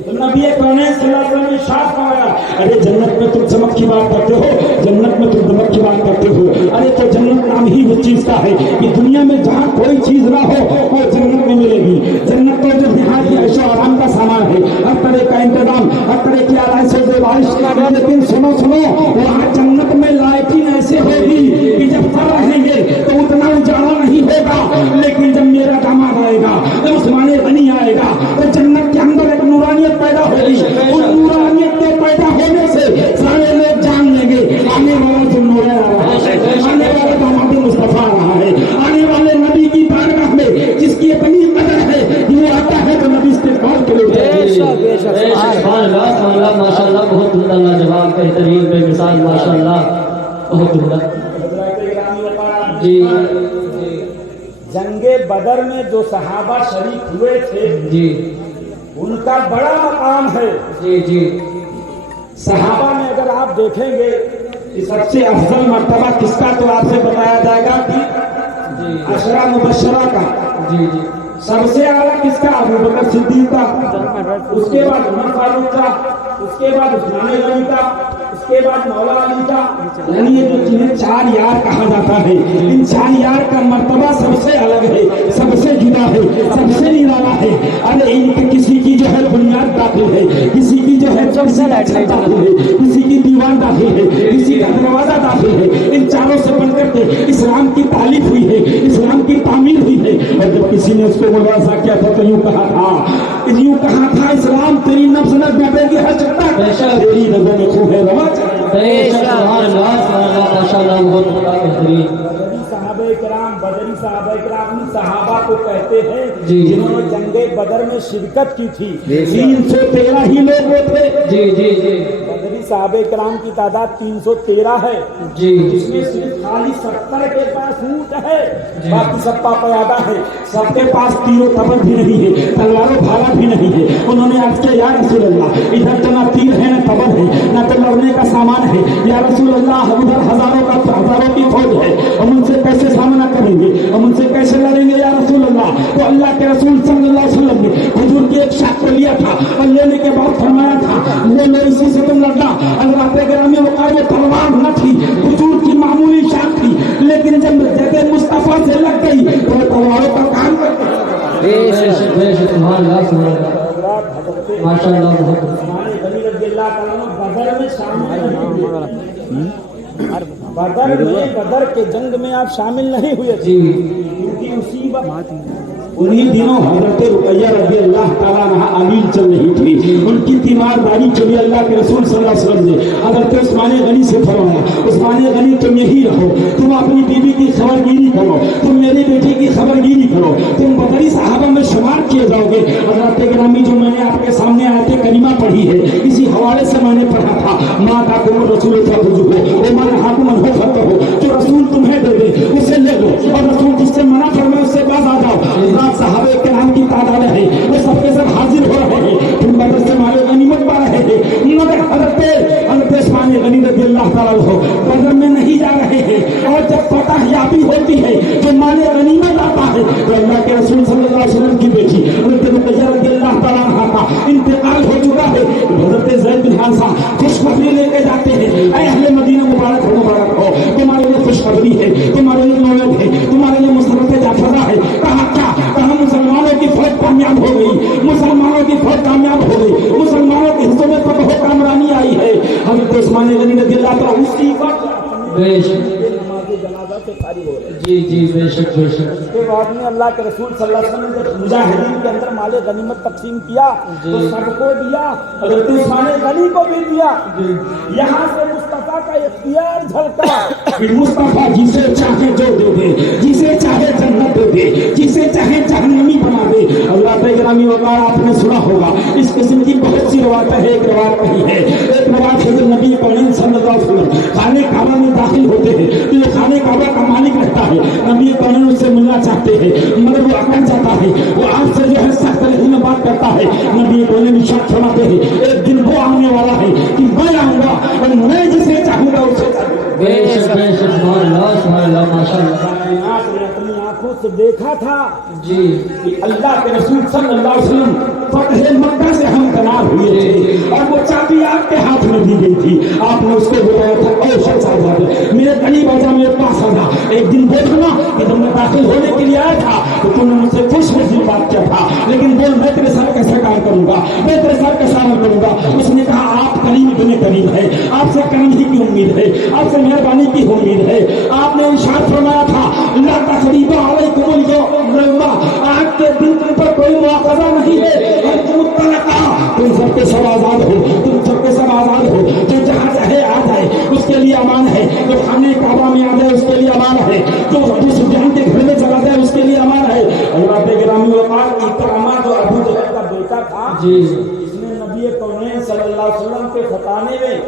तो नबी करीम सल्लल्लाहु अलैहि वसल्लम ने इरशाद फरमाया, अरे जन्नत में तुम चमक की बात करते हो, जन्नत में तुम दमक की बात करते हो। अरे तो जन्नत नाम ही उस चीज का है कि दुनिया में जहाँ कोई चीज ना हो वो जन्नत में मिलेगी। जन्नत तो जो यहाँ की ऐशो आराम का सामान है, हर तरह का इंतजाम, हर तरह की आराइशों से बारिश। लेकिन सुनो वहाँ जन्नत में लाइटिंग ऐसे होगी कि जब सर रहेंगे तो उतना उजाला नहीं होगा, लेकिन जब मेरा दामाद आएगा, जब उस्मान गनी आएगा, तो जन्नत के अंदर एक नूरानियत पैदा होगी। उस नूरानियत के पैदा होने से सारे लोग जान लेंगे आने वाला जो नूर आ रहा है, आने वाला दामाद मुस्तफा आ रहा है, आने वाले नबी की बारगाह में जिसकी इतनी कदर है वो आता है तो नबी इस्तेमाल के लिए माशाअल्लाह, बहुत उम्दा लाजवाब, बेहतरीन, बेमिसाल, माशाअल्लाह, बहुत उम्दा। जी जंगे बदर में जो सहाबा शरीक हुए थे जी, उनका बड़ा मकाम है। जी जी। सहाबा में अगर आप देखेंगे कि सबसे अफजल मर्तबा किसका, तो आपसे बताया जाएगा कि अशरा मुबशरा का। जी जी। सबसे आला किसका? अबू बकर सिद्दीक का, उसके बाद उमर फारूक का, उसके बाद उस्मान गनी का, उसके बाद मौला अली का। यानी ये जो जिन्हें 4 यार कहा जाता है, इन 4 यार का मर्तबा सबसे अलग है, सबसे जुदा है, सबसे निराला है। अरे इनके किसी की जो है बुनियाद दाखिल है, किसी की जो है दाखिल है, किसी की दीवार दाखिल है, किसी का दरवाजा दाखिल है। इन चारों से बनकर के इस्लाम की तालीफ हुई है, इस्लाम की तामीर हुई है। और जब किसी ने उसको मुलाजा किया था तो यूं कहा था, इस्लाम तेरी नफ्स न डूबेगी हर चक्का, तेरी नजर में खूब है रवा। माशाअल्लाह, बहुत बेहतरीन। صحابہ کرام بدری صحابہ کرام ان صحابہ کو کہتے ہیں جی جنہوں نے جنگ بدر میں شرکت کی تھی 313 ہی لوگ وہ تھے جی جی جی بدری صحابہ کرام کی تعداد 313 ہے جی جس میں صرف خالی 70 کے پاس اونٹ ہے باقی سب پا پیادہ ہے سب کے پاس تیر و تبر بھی نہیں ہے تلوار و بھالا بھی نہیں ہے انہوں نے عرض کیا یا رسول اللہ ادھر تو نہ تیر ہے نہ تبر ہے نہ تو لڑنے کا سامان ہے یا رسول اللہ ادھر ہزاروں کی فوج ہے ہم ان سے کیسے سامنا کریں گے ہم ان سے کیسے لڑیں گے یا رسول اللہ تو اللہ کے رسول صلی اللہ علیہ وسلم نے حضور کی ایک شاخ کو لیا تھا اور لینے کے بعد فرمایا تھا وہ میری اسی سے تم لڑنا اللہ کے گرامی وقار میں تلوار نہ تھی حضور کی معمولی شاخ تھی لیکن جب جب مصطفیٰ سے لگ گئی تو وہ تلواروں کا کام کرتے ماشاء اللہ ہمارے غنی رضی اللہ تعالیٰ بدر میں شامل نہیں ہوئے بدر کے جنگ میں آپ شامل نہیں ہوئے تھے کیونکہ اسی وقت انہی دنوں حضرت رقیہ رضی اللہ تعالیٰ عنہ علیل چل رہی تھی ان کی تیمارداری چلی اللہ کے رسول صلی اللہ علیہ وسلم نے حضرت عثمان غنی سے فرمایا عثمان غنی تم یہی رہو تم اپنی بیوی کی خبر گیری کرو تم میری بیٹی کی خبر گیری کرو تم بدری صحابہ میں شمار کیے جاؤ گے حضرت گرامی جو میں نے آپ کے سامنے آیت کریمہ پڑھی ہے اسی حوالے سے میں نے پڑھا تھا ماں کا تم رسول عمر حاکم ہو جو رسول تمہیں دے دے اسے لے لو اور رسول جس سے منع فرمائے اس سے باز آ جاؤ صحابہ کرام کی تعداد ہے وہ سب کے سب حاضر ہو رہے ہیں پھر بدر سے مال غنیمت پا رہے ہیں مگر حضرت عثمان غنی رضی اللہ تعالیٰ عنہ بدر میں نہیں جا رہے ہیں اور جب فتح یابی ہوتی ہے جو مال غنیمت آتا ہے تو اللہ کے رسول صلی اللہ علیہ وسلم کی بیٹی حضرت رقیہ رضی اللہ تعالیٰ عنہ کا انتقال ہو چکا ہے حضرت زید بن حارثہ خوشخبری لے کے جاتے ہیں اے اہل مدینہ مبارک ہو تمہارے لیے خوشخبری ہے تمہارے لیے نوبت ہے تمہارے لیے مسرت جعفرہ ہے کہا مسلمانوں کی فوج کامیاب ہو گئی مسلمانوں کی فوج کامیاب ہو گئی مسلمانوں کے حصوں میں تو بہت کامرانی آئی ہے حضرت عثمان غنی رضی اللہ تعالیٰ اسی وقت جنازہ سے فارغ ہو رہے جی جی بے شک بے شک اس کے بعد میں اللہ کے رسول صلی اللہ علیہ وسلم نے جب مجاہدین کے اندر مال غنیمت تقسیم کیا تو سب کو دیا حضرت عثمان غنی کو بھی دیا یہاں سے مصطفیٰ کا اختیار جھلکا مصطفیٰ جسے چاہے جو دے دے جسے چاہے جنت دے دے جسے چاہے جہنمی بنا دے اللہ کے گرامی وقار آپ نے سنا ہوگا اس قسم کی بہت سی روایتیں ہیں ایک روایت نہیں ہے ایک روایت ہے نبی کریم صلی اللہ علیہ وسلم خانے کعبہ میں داخل ہوتے ہیں تو یہ خانے کعبہ کا مالک رہتا ہے نبی کریم اس سے ملنا چاہتے ہیں مگر وہ اکڑ جاتا ہے وہ آپ سے جو ہے سخت لہجے میں بات کرتا ہے نبی کریم شک فرماتے ہیں ایک دن وہ آنے والا ہے کہ میں آؤں گا اور میں جسے چاہوں گا اسے بے شک سبحان اللہ ماشاءاللہ آپ نے اپنی آنکھوں سے دیکھا تھا جی کہ اللہ کے رسول صلی اللہ علیہ وسلم فتح مکہ سے ہم کنار ہوئے تھے اور وہ چابی آپ کے ہاتھ میں دی گئی تھی آپ نے اس کو بتایا تھا اے شہزادہ میرے قریب آجا میرے پاس آجا ایک دن دیکھنا کہ جب میں داخل ہونے کے لیے آیا تھا تو تم نے مجھ سے خوش خوشی بات کیا تھا لیکن بول میں تیرے سر کا سرکار کروں گا میں تیرے سر کا سامنا کروں گا اس نے کہا آپ کریم ابن کریم ہے آپ سے کرم ہی کی امید ہے آپ سے مہربانی کی امید ہے آپ نے ارشاد فرمایا تھا اللہ تقریبا علیکم اليوم آج کے دن تم پر کوئی مواخذہ نہیں ہے تم سب کے سب آزاد ہو تم سب کے سب آزاد ہو جو جہاں چاہے آ جائے اس کے لیے امان ہے جو خانے کعبہ میں آ جائے اس کے لیے امان ہے جو ابو سفیان کے گھر میں چلا جائے اس کے لیے امان ہے اللہ کے گرامی وقار اکرامہ جو ابو جہل کا بیٹا تھا اس نے نبی کونین صلی اللہ علیہ وسلم کے ختانے میں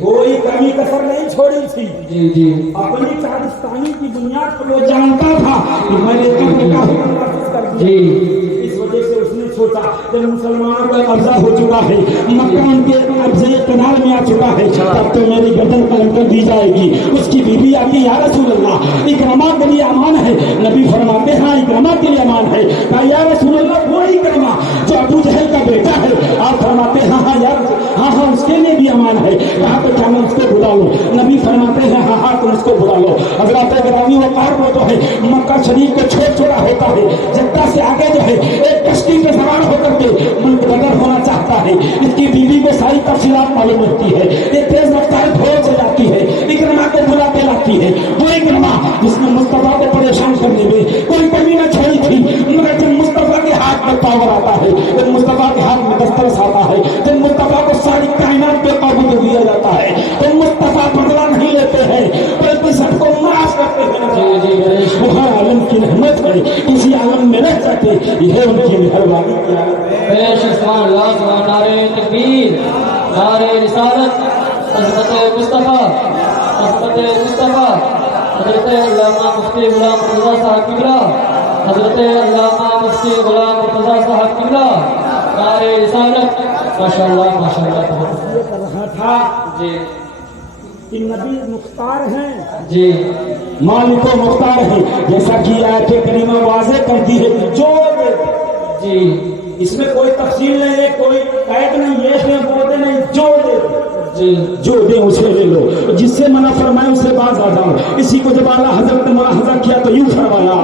کوئی کمی کسر نہیں چھوڑی تھی اپنی چارستانی کی بنیاد پر وہ جانتا تھا کہ میں نے قبر کا حکم نافذ کر دیا اس وجہ سے اس نے سوچا جب مسلمانوں کا قبضہ ہو چکا ہے مکہ ان کے قبضے کنار میں آ چکا ہے تب تو میری گردن قلم کر دی جائے گی اس کی بیوی آتی یا رسول اللہ اکرامہ کے لیے امان ہے نبی فرماتے ہیں اکرامہ کے لیے امان ہے کہا یا رسول اللہ وہ اکرامہ جو ابو جہل کا بیٹا ہے آپ فرماتے ہیں ہاں اس کے لیے بھی امان ہے کہا تو کیا میں اس کو بلا لوں نبی فرماتے ہیں ہاں تم اس کو بلا لو حضرات گرامی وقار وہ تو ہے مکہ شریف کو چھوڑا ہوتا ہے جدہ سے آگے جو ہے ایک کشتی پہ سوار ہو کر کے ملک بدر ہونا چاہتا ہے اس کی بیوی کو ساری تفصیلات معلوم ہوتی ہے یہ تیز رفتار فوج سے جاتی ہے اکرامہ کے بلا کے لاتی ہے وہ اکرامہ جس نے مصطفیٰ کو پریشان کرنے میں کوئی کمی نہ چھوڑی تھی مگر جب مصطفیٰ کے ہاتھ میں پاور آتا ہے جب مصطفیٰ کے ہاتھ میں دسترس آتا ہے جب مصطفیٰ کو ساری کائنات پہ قابو دیا جاتا ہے تو مصطفیٰ بدلا نہیں لیتے ہیں بلکہ سب کو معاف करते हैं जी जी वो हर आलम की रहमत है, किसी आलम में रह जाते, यह उनकी मेहरबानी की आलम है। बेशक सुभान अल्लाह, सुभान नारे तकबीर, नारे रिसालत, हज़रत मुस्तफ़ा हज़रत अल्लामा मुफ्ती गुलाम मुर्तज़ा साहब किबला, हज़रत अल्लामा मुफ्ती गुलाम मुर्तज़ा साहब किबला, नारे रिसालत, माशाअल्लाह माशाअल्लाह। ये कर रहा था जी कि नबी मुख्तार हैं, जी मालिक व मुख्तार है, जैसा कि आयत करीमा वाज़ेह करती है कि जो जी इसमें कोई तफसील नहीं है, कोई कैद नहीं, ये है वो दे नहीं, जो दे जी जो दे उसे ले लो, जिससे मना फरमाए उससे बाज आ जाओ। इसी को जब आला हजरत ने मुलाहजा किया तो यूं फरमाया,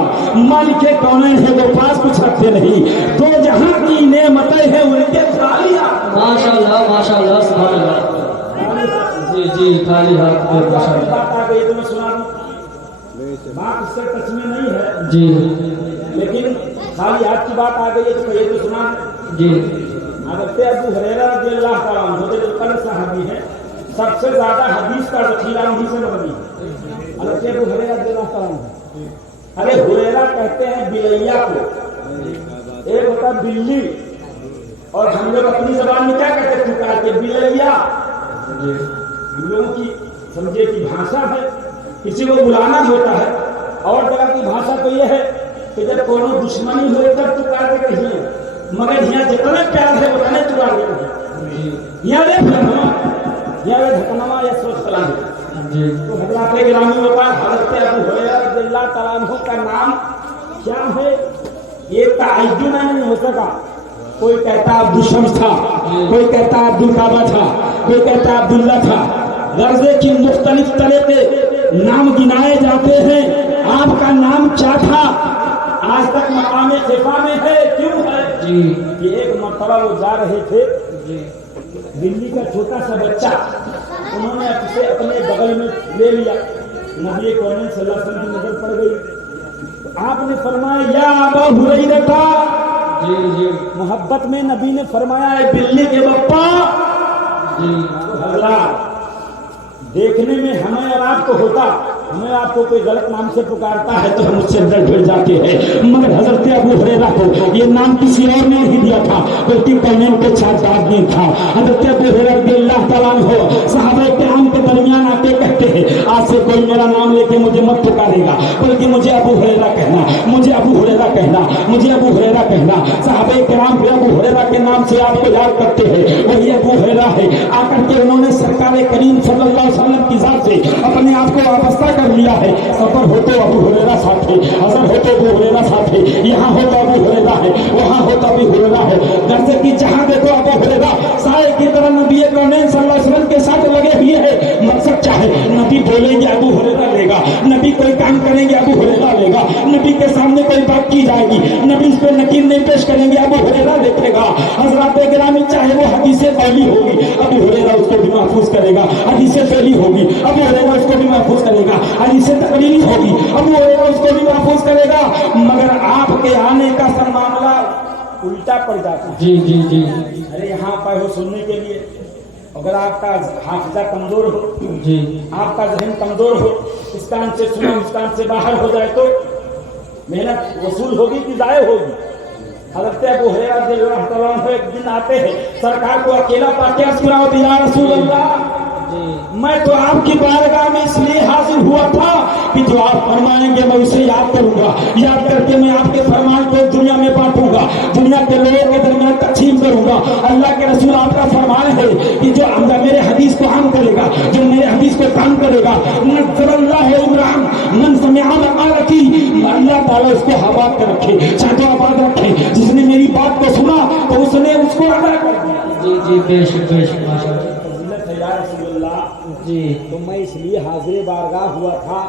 मालिक कौनैन है वो पास कुछ रखते नहीं, दो जहां की नेमतें हैं उनके खालिया। माशाअल्लाह माशाअल्लाह सुभान अल्लाह। जी जी खाली हाथ पे माशाअल्लाह। बात आ गई तो मैं सुना दूं, बात इससे टच में नहीं है, जी लेकिन खाली हाथ की बात आ गई है तो कहिए तो सुना। जी हज़रत अबू हुरैरा रज़ियल्लाहु तआला अन्हु जो कल सहाबी है, सबसे ज्यादा हदीस का ज़ख़ीरा उन्हीं से मरवी है। हज़रत अबू हुरैरा रज़ियल्लाहु तआला अन्हु, अरे हुरैरा कहते हैं बिलैया को, एक होता बिल्ली, और हम लोग अपनी जबान में क्या कहते हैं, पुकार के बिलैया। हम लोगों की समझे की भाषा है, किसी को बुलाना होता है, और जगह की भाषा तो यह है कि जब कोनो दुश्मनी हुए तब पुकार के कहिए, मगर यहाँ जितने प्यार है उतने पुकार के कहिए। यहाँ रे फरमा, यहाँ रे ढकनमा या सोच सलाम। जी तो हज़रत गिरामी होता है, हज़रत अबू हुरैरा रज़ियल्लाहु तआला अन्हु का नाम क्या है, ये ताज्जुब नहीं हो सका। कोई कहता अब्दुल शम्स था, कोई कहता अब्दुल काबा था, कोई कहता अब्दुल्ला था। गर्जे की मुख्तलिफ तरह के नाम गिनाए जाते हैं, आपका नाम क्या था आज तक मकाम खिफा में है, क्यों है? जी कि एक मरतबा वो जा रहे थे, जी दिल्ली का छोटा सा बच्चा उन्होंने उसे अपने बगल में ले लिया, नबी कौन सल्लल्लाहु अलैहि वसल्लम की नजर पड़ गई, तो आपने फरमाया या अबा हुरैरा, जी जी मोहब्बत में नबी ने फरमाया है बिल्ली के बप्पा। जी हज़रात देखने में हमें और आपको होता, हमें आपको कोई गलत नाम से पुकारता है तो हम उससे डर डर जाते हैं, मगर हज़रत अबू हुरैरा को ये नाम किसी और ने नहीं दिया था, बल्कि कौनैन के साथ आदमी था। हज़रत अबू हुरैरा रज़ियल्लाहु तआला अन्हु सहाबा किराम के दरमियान आके कहते हैं, आज से कोई मेरा नाम लेके मुझे मत पुकारेगा, बल्कि मुझे अबू हुरैरा कहना, मुझे अबू हुरैरा कहना, मुझे अबू हुरैरा कहना। सहाबा किराम भी अबू हुरैरा के नाम से आपको याद करते हैं, वही अबू हुरैरा है। आकर के उन्होंने सरकार करीम सल्लल्लाहु अलैहि वसल्लम की जात से अपने आप को वाबस्ता कर लिया है। सफर हो तो अबू हुरैरा साथ है, हज़र हो तो अबू हुरैरा साथ है, यहाँ हो तो अबू हुरैरा है, वहाँ हो तो अबू हुरैरा है। जैसे कि जहाँ देखो अबू हुरैरा साए की तरह नबी कौनैन सल्लल्लाहु अलैहि वसल्लम के साथ लगे हुए हैं। मकसद क्या है, नबी बोलेंगे अबू हुरैरा लेगा, नबी कोई काम करेंगे अबू हुरैरा लेगा, नबी के सामने कोई बात की जाएगी, नबी इस पर नकीर नहीं पेश करेंगे, अबू हुरैरा देखेगा। हज़रात गिरामी चाहे वो हदीस पहली होगी, अबू हुरैरा उसको भी महफूज करेगा, हदीस पहली होगी, अबू हुरैरा उसको भी महफूज करेगा, हदीस तकरीरी होगी, अबू हुरैरा उसको भी महफूज करेगा। मगर आपके आने का सब मामला उल्टा पड़ जाता है। जी जी जी अरे यहाँ पर हो सुनने के लिए, अगर आपका हाफिजा कमजोर हो, जी आपका जहन कमजोर हो, इस कान से सुनो इस कान से बाहर हो जाए तो मेहनत वसूल होगी कि जाए होगी। हज़रत अबू हुरैरा रज़ियल्लाहु तआला अन्हु एक दिन आते हैं, सरकार को अकेला पाके अर्ज़ किया, या रसूल अल्लाह, मैं तो आपकी बारगाह में इसलिए हाजिर हुआ था कि जो आप फरमाएंगे मैं उसे याद करूंगा, याद करके मैं आपके फरमान को दुनिया में बांटूंगा, दुनिया के लोगों के दरमियान तक़सीम करूंगा। अल्लाह के रसूल आपका फरमान है कि जो मेरे हदीस को आम करेगा, जो मेरे हदीस को काम करेगा, नज़रल्लाहु इब्राहिम मन समिअ मक़ालती, अल्लाह ताला उसको आबाद कर रखे, चाहे आबाद रखे। जिसने मेरी बात को सुना तो उसने उसको अदा कर दिया। जी जी बेशक बेशक माशाअल्लाह। जी तो मैं इसलिए हाजिर बारगाह हुआ था,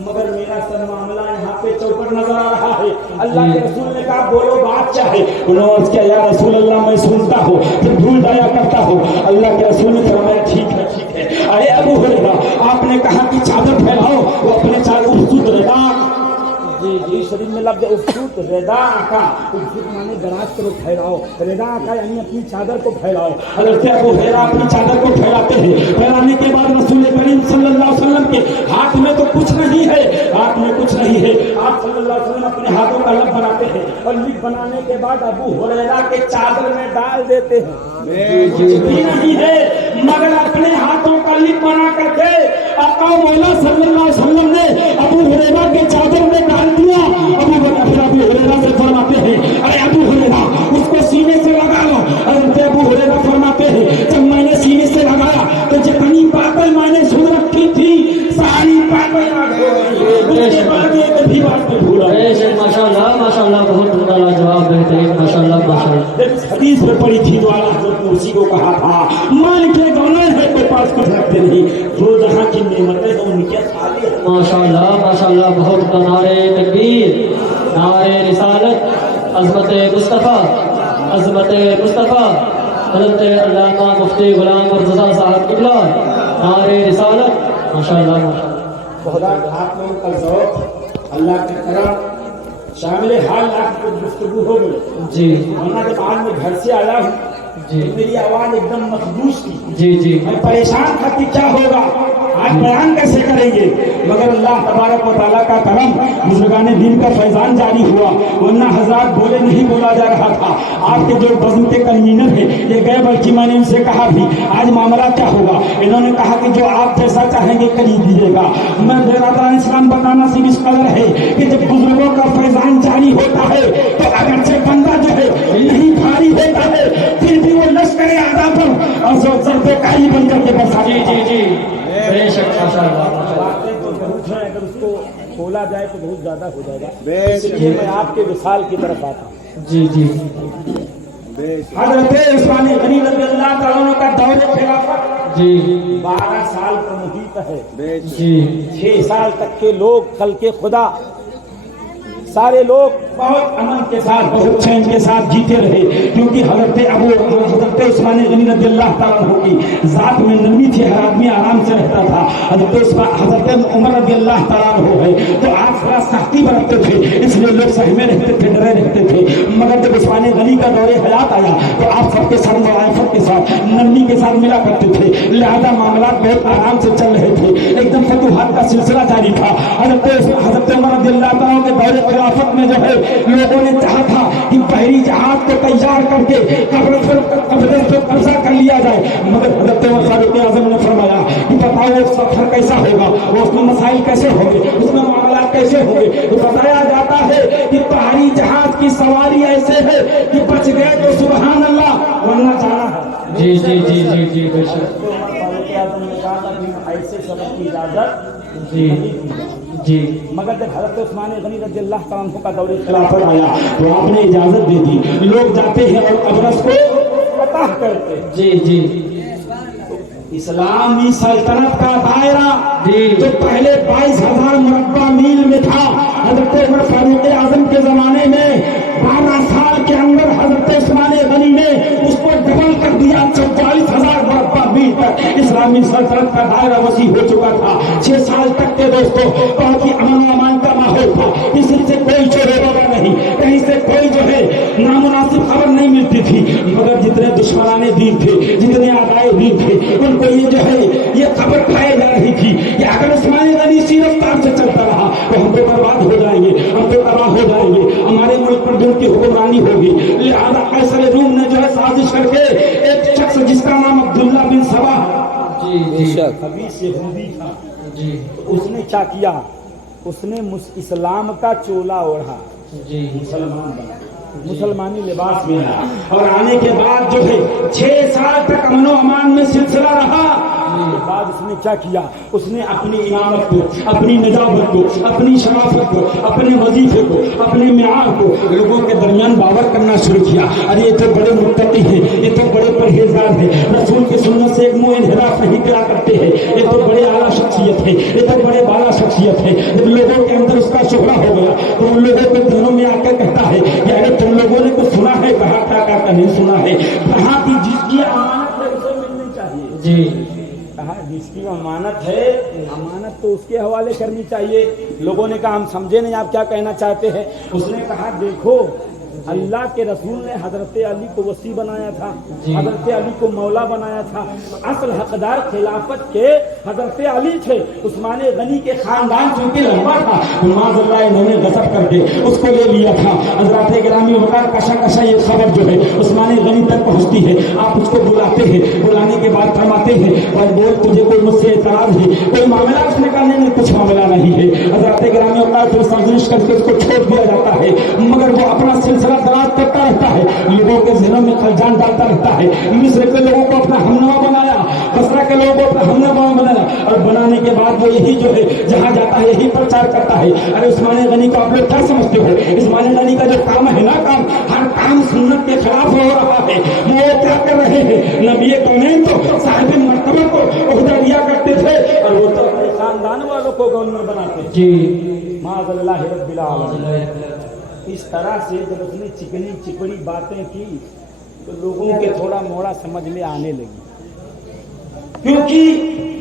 मगर मेरा सब मामला यहाँ पे चौपट नजर आ रहा है। अल्लाह के रसूल ने कहा बोलो बात क्या है? उन्होंने क्या या रसूल अल्लाह मैं सुनता हूँ फिर भूल जाया करता हूँ। अल्लाह के रसूल ने फरमाया ठीक है ठीक है। अरे अबू हुरैरा आपने कहा कि चादर फैलाओ, वो अपने चादर सुधरेगा حدیث شریف میں لفظ افسوت ردا کا افسوت مانے دراز کرو پھیلاؤ ردا کا یعنی اپنی چادر کو پھیلاؤ حضرت ابو ہریرہ اپنی چادر کو پھیلاتے ہیں پھیلانے کے بعد رسول کریم صلی اللہ علیہ وسلم کے ہاتھ میں تو کچھ نہیں ہے ہاتھ میں کچھ نہیں ہے آپ صلی اللہ علیہ وسلم اپنے ہاتھوں کا لب بناتے ہیں اور لب بنانے کے بعد ابو ہریرہ کے چادر میں ڈال دیتے ہیں کچھ بھی نہیں ہے مگر اپنے ہاتھوں کا لب بنا کر کے آقا مولا صلی اللہ علیہ وسلم نے ابو ہریرہ کے چادر میں ڈال دیا ابو ہریرہ سے فرماتے ہیں ارے ابو ہریرہ اس کو سینے سے لگا لو حضرت ابو ہریرہ فرماتے ہیں جب میں نے سینے سے لگایا تو جتنی باتیں میں نے سن رکھی تھی ساری باتیں یاد ہو گئی اس کے بعد ایک بھی بات نہیں بھولا ماشاءاللہ بہت عمدہ لاجواب بہترین ماشاءاللہ حدیث میں پڑھی تھی جو اعلیٰ حضرت نے اسی کو کہا تھا مان کے گناہ ہے کے پاس کچھ رکھتے نہیں جو جہاں کی نعمتیں ہیں ان کے خالی ہے ماشاءاللہ بہت نعرہ تکبیر نعرہ رسالت عظمت مصطفیٰ حضرت علامہ مفتی غلام مرتضیٰ صاحب قبلہ نعرہ رسالت ماشاءاللہ خدا کے ہاتھ میں ان کا ذوق اللہ کے کرم شامل حال آپ کو گفتگو ہو گئی جی ورنہ جب آج میں گھر سے آیا ہوں جی میری آواز ایک دم مخدوش تھی جی میں پریشان تھا کہ کیا ہوگا آج بیان کیسے کریں گے مگر اللہ تبارک و تعالیٰ کا کرم بزرگان دین کا فیضان جاری ہوا ورنہ حضرات بولے نہیں بولا جا رہا تھا آپ کے جو بزم کے کنوینر ہیں یہ گئے بلکہ میں نے ان سے کہا بھی آج معاملہ کیا ہوگا انہوں نے کہا کہ جو آپ جیسا چاہیں گے کری دیجیے گا میں برادران اسلام بتانا صرف اس قدر ہے کہ جب بزرگوں کا فیضان جاری ہوتا ہے تو اگرچہ بندہ جو ہے نہیں بھاری ہوتا ہے پھر بھی وہ لشکر اعلیٰ پر اور جو ضرب کاری بن کر کے برسا جی بے شک ماشاءاللہ اگر اس کو کھولا جائے تو بہت زیادہ ہو جائے گا اس لیے میں آپ کے وصال کی طرف آتا ہوں جی حضرت عثمان غنی رضی اللہ تعالیٰ عنہ کا دور خلافت جی 12 سال کا محیط ہے جی 6 سال تک کے لوگ خلق خدا سارے لوگ بہت امن کے ساتھ بہت چین کے ساتھ جیتے رہے کیونکہ حضرت عثمان غنی رضی اللہ تعالیٰ عنہ کی ذات میں نرمی تھی ہر آدمی آرام سے رہتا تھا حضرت عمر رضی اللہ تعالیٰ عنہ ہے تو آپ تھوڑا سختی برتتے تھے اس لیے لوگ سہمے رہتے تھے ڈرے رہتے تھے مگر جب عثمان غنی کا دور حیات آیا تو آپ سب کے ساتھ معرفت کے ساتھ نرمی کے ساتھ ملا کرتے تھے لہذا معاملات بہت آرام سے چل رہے تھے ایک دم فتوحات کا سلسلہ جاری تھا حضرت عمر رضی اللہ تعالیٰ کے دور خلافت میں جو ہے لوگوں نے چاہا تھا کہ بحری جہاز کو تیار کر کے قبضے سے قبضہ کر لیا جائے مگر حضرت عمر فاروق اعظم نے فرمایا کہ بتاؤ وہ سفر کیسا ہوگا وہ اس میں مسائل کیسے ہوں گے اس میں معاملات کیسے ہوں گے تو بتایا جاتا ہے کہ بحری جہاز کی سواری ایسے ہے کہ بچ گئے تو سبحان اللہ ورنہ جانا ہے جی بے شک فاروق اعظم نے کہا تھا کہ ایسے سفر کی اجازت جی مگر جب حضرت عثمان غنی رضی اللہ تعالیٰ عنہ کا دور خلافت آیا تو آپ نے اجازت دے دی لوگ جاتے ہیں اور قبرص کو فتح کرتے جی اسلامی سلطنت کا دائرہ جی جو پہلے 22,000 مربع میل میں تھا حضرت عمر فاروق اعظم کے زمانے میں 12 سال کے اندر حضرت عثمان غنی نے اس کو ڈبل کر دیا 44,000 مربع میل تک اسلامی سلطنت کا دائرہ وسیع ہو چکا تھا 6 سال تک کے دوستوں بہت ہی امن و امان کا ماحول تھا کسی سے کوئی چور وغیرہ نہیں کہیں سے کوئی جو ہے نامناسب خبر نہیں ملتی تھی مگر جتنے دشمنان دین تھے جتنے اعدائے دین تھے ان کو یہ جو ہے یہ خبر پھیلائی جا رہی تھی کہ اگر عثمان غنی اسی رفتار سے چلتا رہا تو ہم تو برباد ہو جائیں گے ہم تو تباہ ہو جائیں گے ہمارے ملک پر دل کی حکمرانی ہوگی لہذا قیصر روم نے جو ہے سازش کر کے ایک شخص جس کا نام عبداللہ بن سبا خبیث یہودی تھا اس نے کیا کیا اس نے اسلام کا چولا اوڑھا مسلمان بنا مسلمانی لباس میں اور آنے کے بعد جو ہے 6 سال تک امن و امان میں سلسلہ رہا بعد اس نے کیا کیا اس نے اپنی امامت کو اپنی نجابت کو اپنی شرافت کو اپنے وظیفے کو اپنے معیار کو لوگوں کے درمیان باور کرنا شروع کیا ارے یہ تو بڑے متقی ہیں یہ تو بڑے پرہیزگار ہیں رسول کی سنت سے ایک منہ انحراف نہیں کیا کرتے ہیں یہ تو بڑے اعلیٰ شخصیت ہے یہ تو بڑے بالا شخصیت ہے جب لوگوں کے اندر اس کا شہرہ ہو گیا تو ان لوگوں کے دلوں میں آ کر کہتا ہے کہ اگر تم لوگوں نے کچھ سنا ہے کہا کیا نہیں سنا ہے کہاں کی جس کی امانت ہے اسے ملنی چاہیے جی کہا अब इसकी अमानत है, अमानत तो उसके हवाले करनी चाहिए। लोगों ने कहा हम समझे नहीं आप क्या कहना चाहते हैं। उसने कहा देखो अल्लाह के रसूल ने हजरत अली को वसी बनाया था, हजरत अली को मौला बनाया था। असल हकदार खिलाफत के हजरत अली थे। उस्मान गनी के खानदान चूंकि लंबा था, माज़अल्लाह इन्होंने गजब करके उसको ले लिया था। हजरत गिरामी वकार कशा कशा ये खबर जो है उस्मान गनी तक पहुंचती है। आप उसको बुलाते हैं, बुलाने के बाद फरमाते हैं और बोल तुझे कोई मुझसे एतराज है, कोई मामला? उसने कहा नहीं कुछ मामला नहीं है। हजरत गिरामी वकार फिर साजिश करके उसको छोड़ दिया जाता है, मगर वो अपना सिलसिला दराज करता रहता है, लोगों के ज़हनों में खलजान डालता रहता है। मिस्र के लोगों को अपना हमनवा बनाया, बसरा के लोगों को अपना हमनवा बनाया, और बनाने के बाद वो यही जो है जहाँ जाता है यही प्रचार करता है। अरे उस्मान गनी को आप लोग क्या समझते हो? उस्मान गनी का जो काम है ना, काम हर काम सुन्नत के खिलाफ हो रहा है। वो क्या कर रहे हैं? नबी कौनैन तो साहिब मर्तबा को ओहदा दिया करते थे और वो तो अपने खानदान वालों को गवर्नर बनाते जी। माज़अल्लाह रब्बिल आलमीन। इस तरह से जब उसने चिकनी चिपड़ी बातें की तो लोगों के थोड़ा मोड़ा समझ में आने लगी, क्योंकि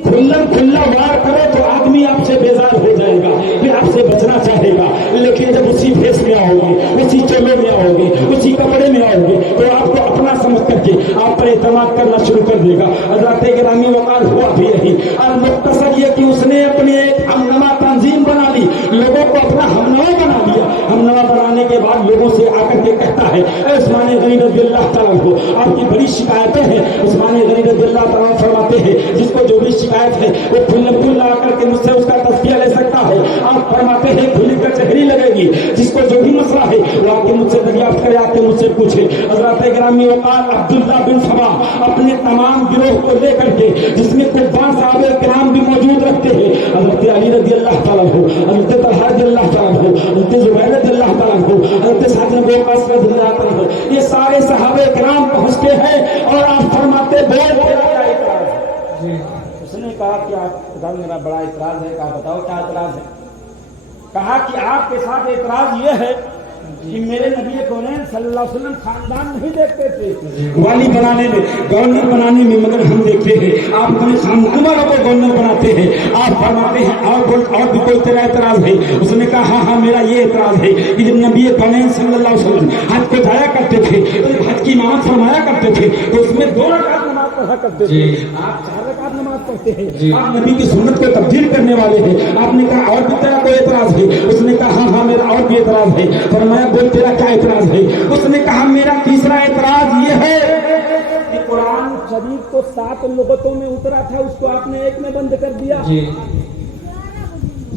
खुल्ला वार करे तो आदमी आपसे बेजार हो जाएगा, फिर आपसे बचना चाहेगा। लेकिन जब उसी भेष में आओगे, उसी चोले में आओगे, उसी कपड़े में आओगे तो आपको अपना समझ करके आप पर एतमाद करना शुरू कर देगा। हज़रत गिरामी वकार हुआ भी यही। और मुख्तसर ये कि उसने अपनी एक हमनवा तंजीम बना ली, लोगों को अपना हमनवा बना लिया। हमनवा बनाने के बाद लोगों से आकर के कहता है उस्मान गनी रज़ियल्लाहु तआला अन्हु आपकी बड़ी शिकायतें हैं। उस्मान गनी रज़ियल्लाहु तआला अन्हु फरमाते हैं जिसको जो भी शिकायत है वो खुल्ला आकर के मुझसे उसका तस्किया ले सकता है। आप फरमाते हैं खुली कचहरी लगेगी, जिसको जो भी मसला है वो आके मुझसे दरियाफ्त करे, आके मुझसे पूछे। हज़रत गिरामी वकार अब्दुल्ला बिन सबा अपने तमाम गिरोह को लेकर के, जिसमें कुर्बान साहबे किराम भी मौजूद रखते हैं, हज़रत अली रज़ियल्लाहु तआला अन्हु, हज़रत तलहा रज़ियल्लाहु तआला अन्हु, हज़रत जुबैर रज़ियल्लाहु तआला अन्हु, हज़रत साद बिन वक़ास रज़ियल्लाहु तआला अन्हु, ये सारे सहाबे किराम पहुंचते हैं और आप फरमाते बोल क्या इतराज है? उसने कहा कि आप मेरा बड़ा इतराज है। कहा बताओ क्या इतराज है? कहा कि आपके साथ इतराज ये है कि मेरे नबी कौनैन सल्लल्लाहु अलैहि वसल्लम खानदान नहीं देखते थे वाली बनाने में, गवर्नर बनाने में, मगर हम देखते हैं आप अपने खानदान वालों को गवर्नर बनाते हैं। आप फरमाते हैं और भी कोई तेरा एतराज है? उसने कहा हाँ मेरा ये एतराज है कि जब नबी कौनैन सल्लल्लाहु अलैहि वसल्लम हज को जाया करते थे तो हज की इमामत फरमाया करते थे तो उसमें 2 रकात नमाज पढ़ा करते थे, आप 4 रकात नमाज पढ़ते हैं। आप नबी की सुन्नत को तब्दील करने वाले हैं। आपने कहा और भी तेरा कोई एतराज है? उसने कहा हाँ मेरा और भी एतराज है। फरमाया बोल तेरा क्या एतराज है? उसने कहा मेरा तीसरा एतराज ये है कि कुरान शरीफ को 7 लुगतों में उतरा था, उसको आपने एक में बंद कर दिया।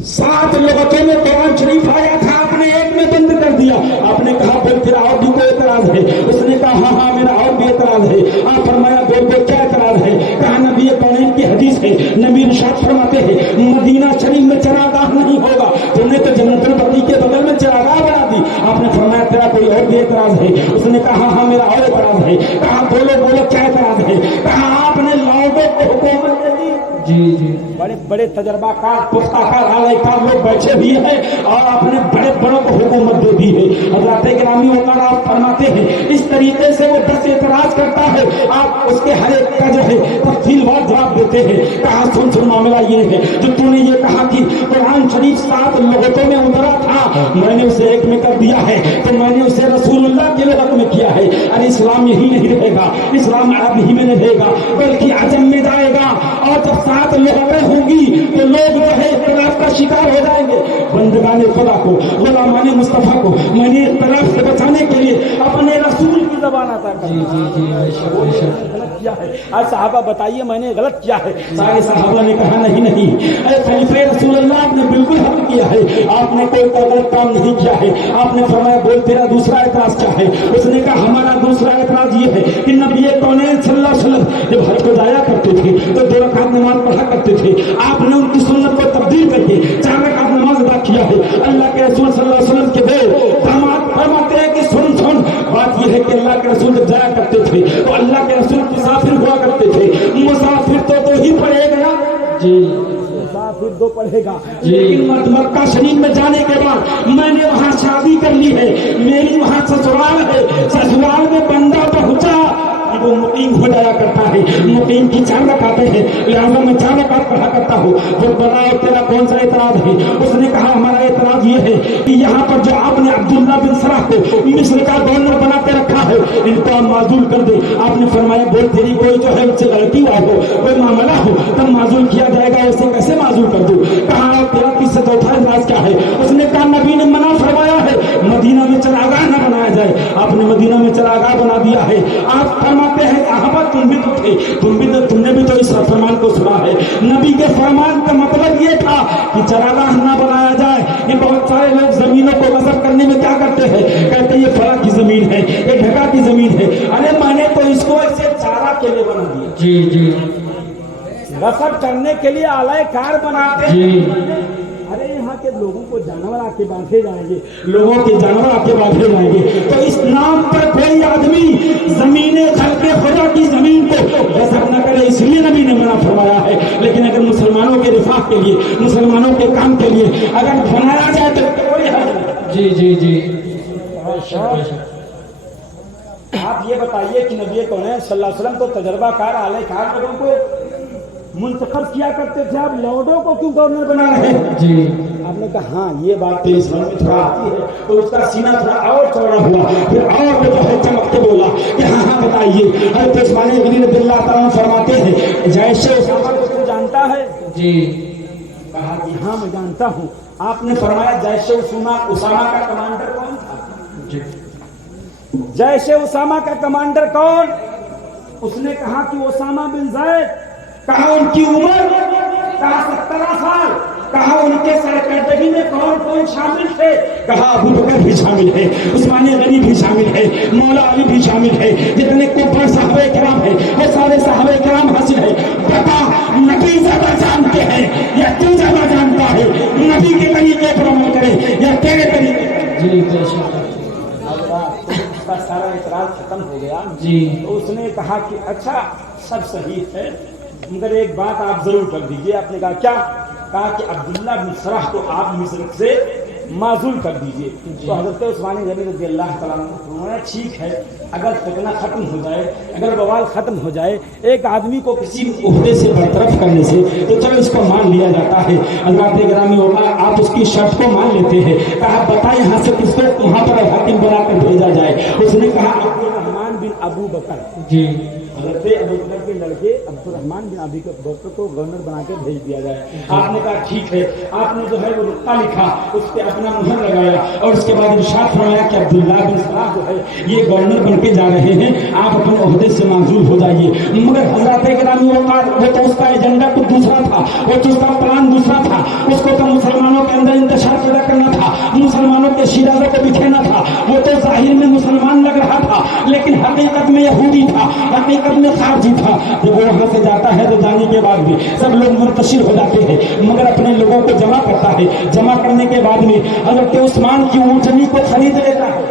7 लुगतों में कुरान शरीफ आया था, आपने एक में बंद कर दिया। आपने कहा बोल तेरा और भी कोई एतराज है? उसने कहा हाँ मेरा और भी एतराज है। आप फरमाया बोल क्या एतराज है? कहा नबी कौनैन की हदीस है, नबी इरशाद फरमाते हैं मदीना शरीफ में चरागाह नहीं होगा, तुमने तो जन्नतुल बकी के बगल में चरागाह बना दी। आपने फरमाया तेरा कोई और भी एतराज है? उसने कहा हाँ मेरा और एतराज है। कहा बोलो क्या एतराज है? कहा आपने लौटों को हुकूमत दे दी। जी बड़े बड़े तजर्बाकार पुख्ताकार आलयकार लोग बैठे भी हैं और आपने बड़े बड़ों को हुकूमत दे दी है। हज़रत गिरामी वकार आप फरमाते हैं इस तरीके से वो 10 एतराज करता है, आप उसके हर एक का जो है तफसीलवार जवाब देते हैं। कहा सुन मामला ये है जो तूने ये कहा कि कुरान शरीफ 7 लुगतों में उतरा था, मैंने उसे एक में कर दिया है तो मैंने उसे रसूलुल्लाह के लुगत में किया है। अरे इस्लाम यही नहीं रहेगा, इस्लाम अरब ही में नहीं रहेगा बल्कि अजम में जाएगा और जब 7 लुगतें होंगी तो लोग जो है इख्तिलाफ का शिकार हो जाएंगे। बंदगाने खुदा को, गुलामाने मुस्तफा को मैंने इख्तिलाफ से बचाने के लिए अपने रसूल की ज़बान अता कर गलत किया है। आज साहबा बताइए मैंने गलत किया है? सारे साहबा ने कहा नहीं खलीफे रसूलुल्लाह आपने बिल्कुल हक किया है, आपने कोई गलत काम नहीं किया है। आपने फरमाया बोल तेरा दूसरा एतराज क्या है? उसने कहा हमारा दूसरा एतराज ये है कि नबी कौनैन सल्लल्लाहु अलैहि वसल्लम जब हज को जाया करते थे तो 2 रकात नमाज पढ़ा करते थे, आपने उनकी सुन्नत को तब्दील करके 4 रकात नमाज अदा किया है। अल्लाह के रसूल सल्लल्लाहु अलैहि वसल्लम के दो दामाद फरमाते हैं कि सुन बात यह है कि अल्लाह के रसूल जब जाया करते थे तो अल्लाह के रसूल मुसाफिर हुआ करते थे। मुसाफिर तो ही पढ़ेगा ना जी, मुसाफिर 2 पढ़ेगा, लेकिन मक्का शरीफ में जाने के बाद मैंने वहाँ शादी कर ली है, मेरी वहाँ ससुराल है, ससुराल में बंदा पहुंचा वो मुकीम हो जाया करता है। है, मुकीम की 4 रकातें हैं, लिहाजा मैं 4 रकात पढ़ा करता हूँ। जो बताओ तेरा कौन सा एतराज है? उसने कहा हमारा एतराज ये है कि यहाँ पर जो आपने अब्दुल्ला बिन सलाह को मिस्र का गवर्नर बना के रखा है, इनको आप माजूल कर दे। आपने फरमाया बोल तेरी कोई जो है उससे गलती हुआ हो, कोई मामला हो, तब माजूल किया जाएगा, उसे कैसे माजूल कर दूं? कहा तेरा 30 से चौथा एतराज क्या है? उसने कहा नबी ने मना फरमाया है मदीना में चरागाह न बनाया जाए, आपने मदीना में चरागाह बना दिया है। आप फरमाते हैं सहाबा तुम भी तो थे, तुमने भी तो इस फरमान को सुना है। नबी के फरमान का मतलब ये था कि चरागाह न बनाया जाए। ये बहुत सारे लोग जमीनों को गसब करने में क्या करते हैं, कहते हैं ये फला की जमीन है, ये ढका की जमीन है। अरे मैंने तो इसको ऐसे चारा के लिए बना दिया। जी जी गसब करने के लिए आलय कार बनाते हैं। अरे यहाँ के लोगों को जानवर आके बांधे जाएंगे, लोगों के जानवर आके बांधे जाएंगे, तो इस नाम पर कोई आदमी जमीने खलके खुदा की जमीन को गसब न करे, इसलिए नबी ने मना फरमाया है। लेकिन अगर मुसलमानों के रिफाह के लिए, मुसलमानों के काम के लिए अगर बनाया जाए तो कोई हर्ज नहीं। जी जी जी आप ये बताइए कि नबी कौन है सल्लल्लाहु अलैहि वसल्लम तो तजर्बाकार आलयकार लोगों को मुंतखब किया करते थे, आप लौडों को क्यों गवर्नर बना रहे हैं? जी आपने कहा हाँ ये बात तेरी समझ में थोड़ा आती है, तो उसका सीना थोड़ा और चौड़ा हुआ, फिर और वो जो है चमकते बोला कि हाँ हाँ बताइए। हज़रत उस्मान गनी रज़ियल्लाहु ताला अन्हु फरमाते हैं जैसे उसामा को तू जानता है? जी कहा कि हाँ मैं जानता हूँ। आपने फरमाया जैसे उसामा का कमांडर कौन था? जी जैसे उसामा का कमांडर कौन? उसने कहा कि उसामा बिन ज़ैद। कहा उनकी उम्र? कहा 17 साल। कहा उनके सरकर्दगी में कौन कौन शामिल थे? कहा अबू बकर भी शामिल है, उस्मान गनी भी शामिल है, मौला अली भी शामिल है, जितने कुफर साहबे किराम है वो सारे साहबे किराम हासिल है। बता नबी ज्यादा जानते हैं या तू ज्यादा जानता है? नबी के तरीके पर अमल करे या तेरे तरीके? जी बेशक उसका सारा इतराज खत्म हो गया। जी तो उसने कहा कि अच्छा सब सही है, मगर एक बात आप जरूर कर दीजिए। आपने कहा क्या? कहा कि अब्दुल्ला बिन सलाह को आप मिस्र से माजूल कर दीजिए। तो हज़रत उस्मान गनी रज़ियल्लाहु ताला अन्हु ठीक है, अगर फितना खत्म हो जाए, अगर बवाल खत्म हो जाए, एक आदमी को किसी ओहदे से बरतरफ करने से, तो चलो इसको मान लिया जाता है। अल्लाह के ग्रामी होगा, आप उसकी शर्त को मान लेते हैं। कहा बता यहाँ से किसको वहाँ पर हाकिम बनाकर भेजा जाए? उसने कहा अब्दुर्रहमान बिन अबू बकर। जी हज़रत अबू बकर के लड़के अब्दुर्रहमान बिन अबी बकर को गवर्नर बना के भेज दिया जाए। आपने कहा ठीक है। आपने जो है वो रुक्का लिखा, उस पर अपना मुहर लगाया और उसके बाद इरशाद फरमाया कि अब्दुल्ला बिन सलाह जो है ये गवर्नर बन के जा रहे हैं, आप अपने ओहदे से माजूल हो जाइए। मगर हज़रत गिरामी वो तो उसका एजेंडा तो दूसरा था, वो तो उसका प्लान दूसरा था। उसको तो मुसलमानों के अंदर इंतशार पैदा करना था, मुसलमानों के शिराज़ों को बिखेरना था। वो तो जाहिर में मुसलमान लग रहा था, लेकिन हकीकत में यहूदी था, हकीकत में खारजी था। जब वो वहां से जाता है तो जाने के बाद भी सब लोग मुंतशिर हो जाते हैं, मगर अपने लोगों को जमा करता है। जमा करने के बाद में हज़रत उस्मान की ऊँटनी को खरीद लेता है।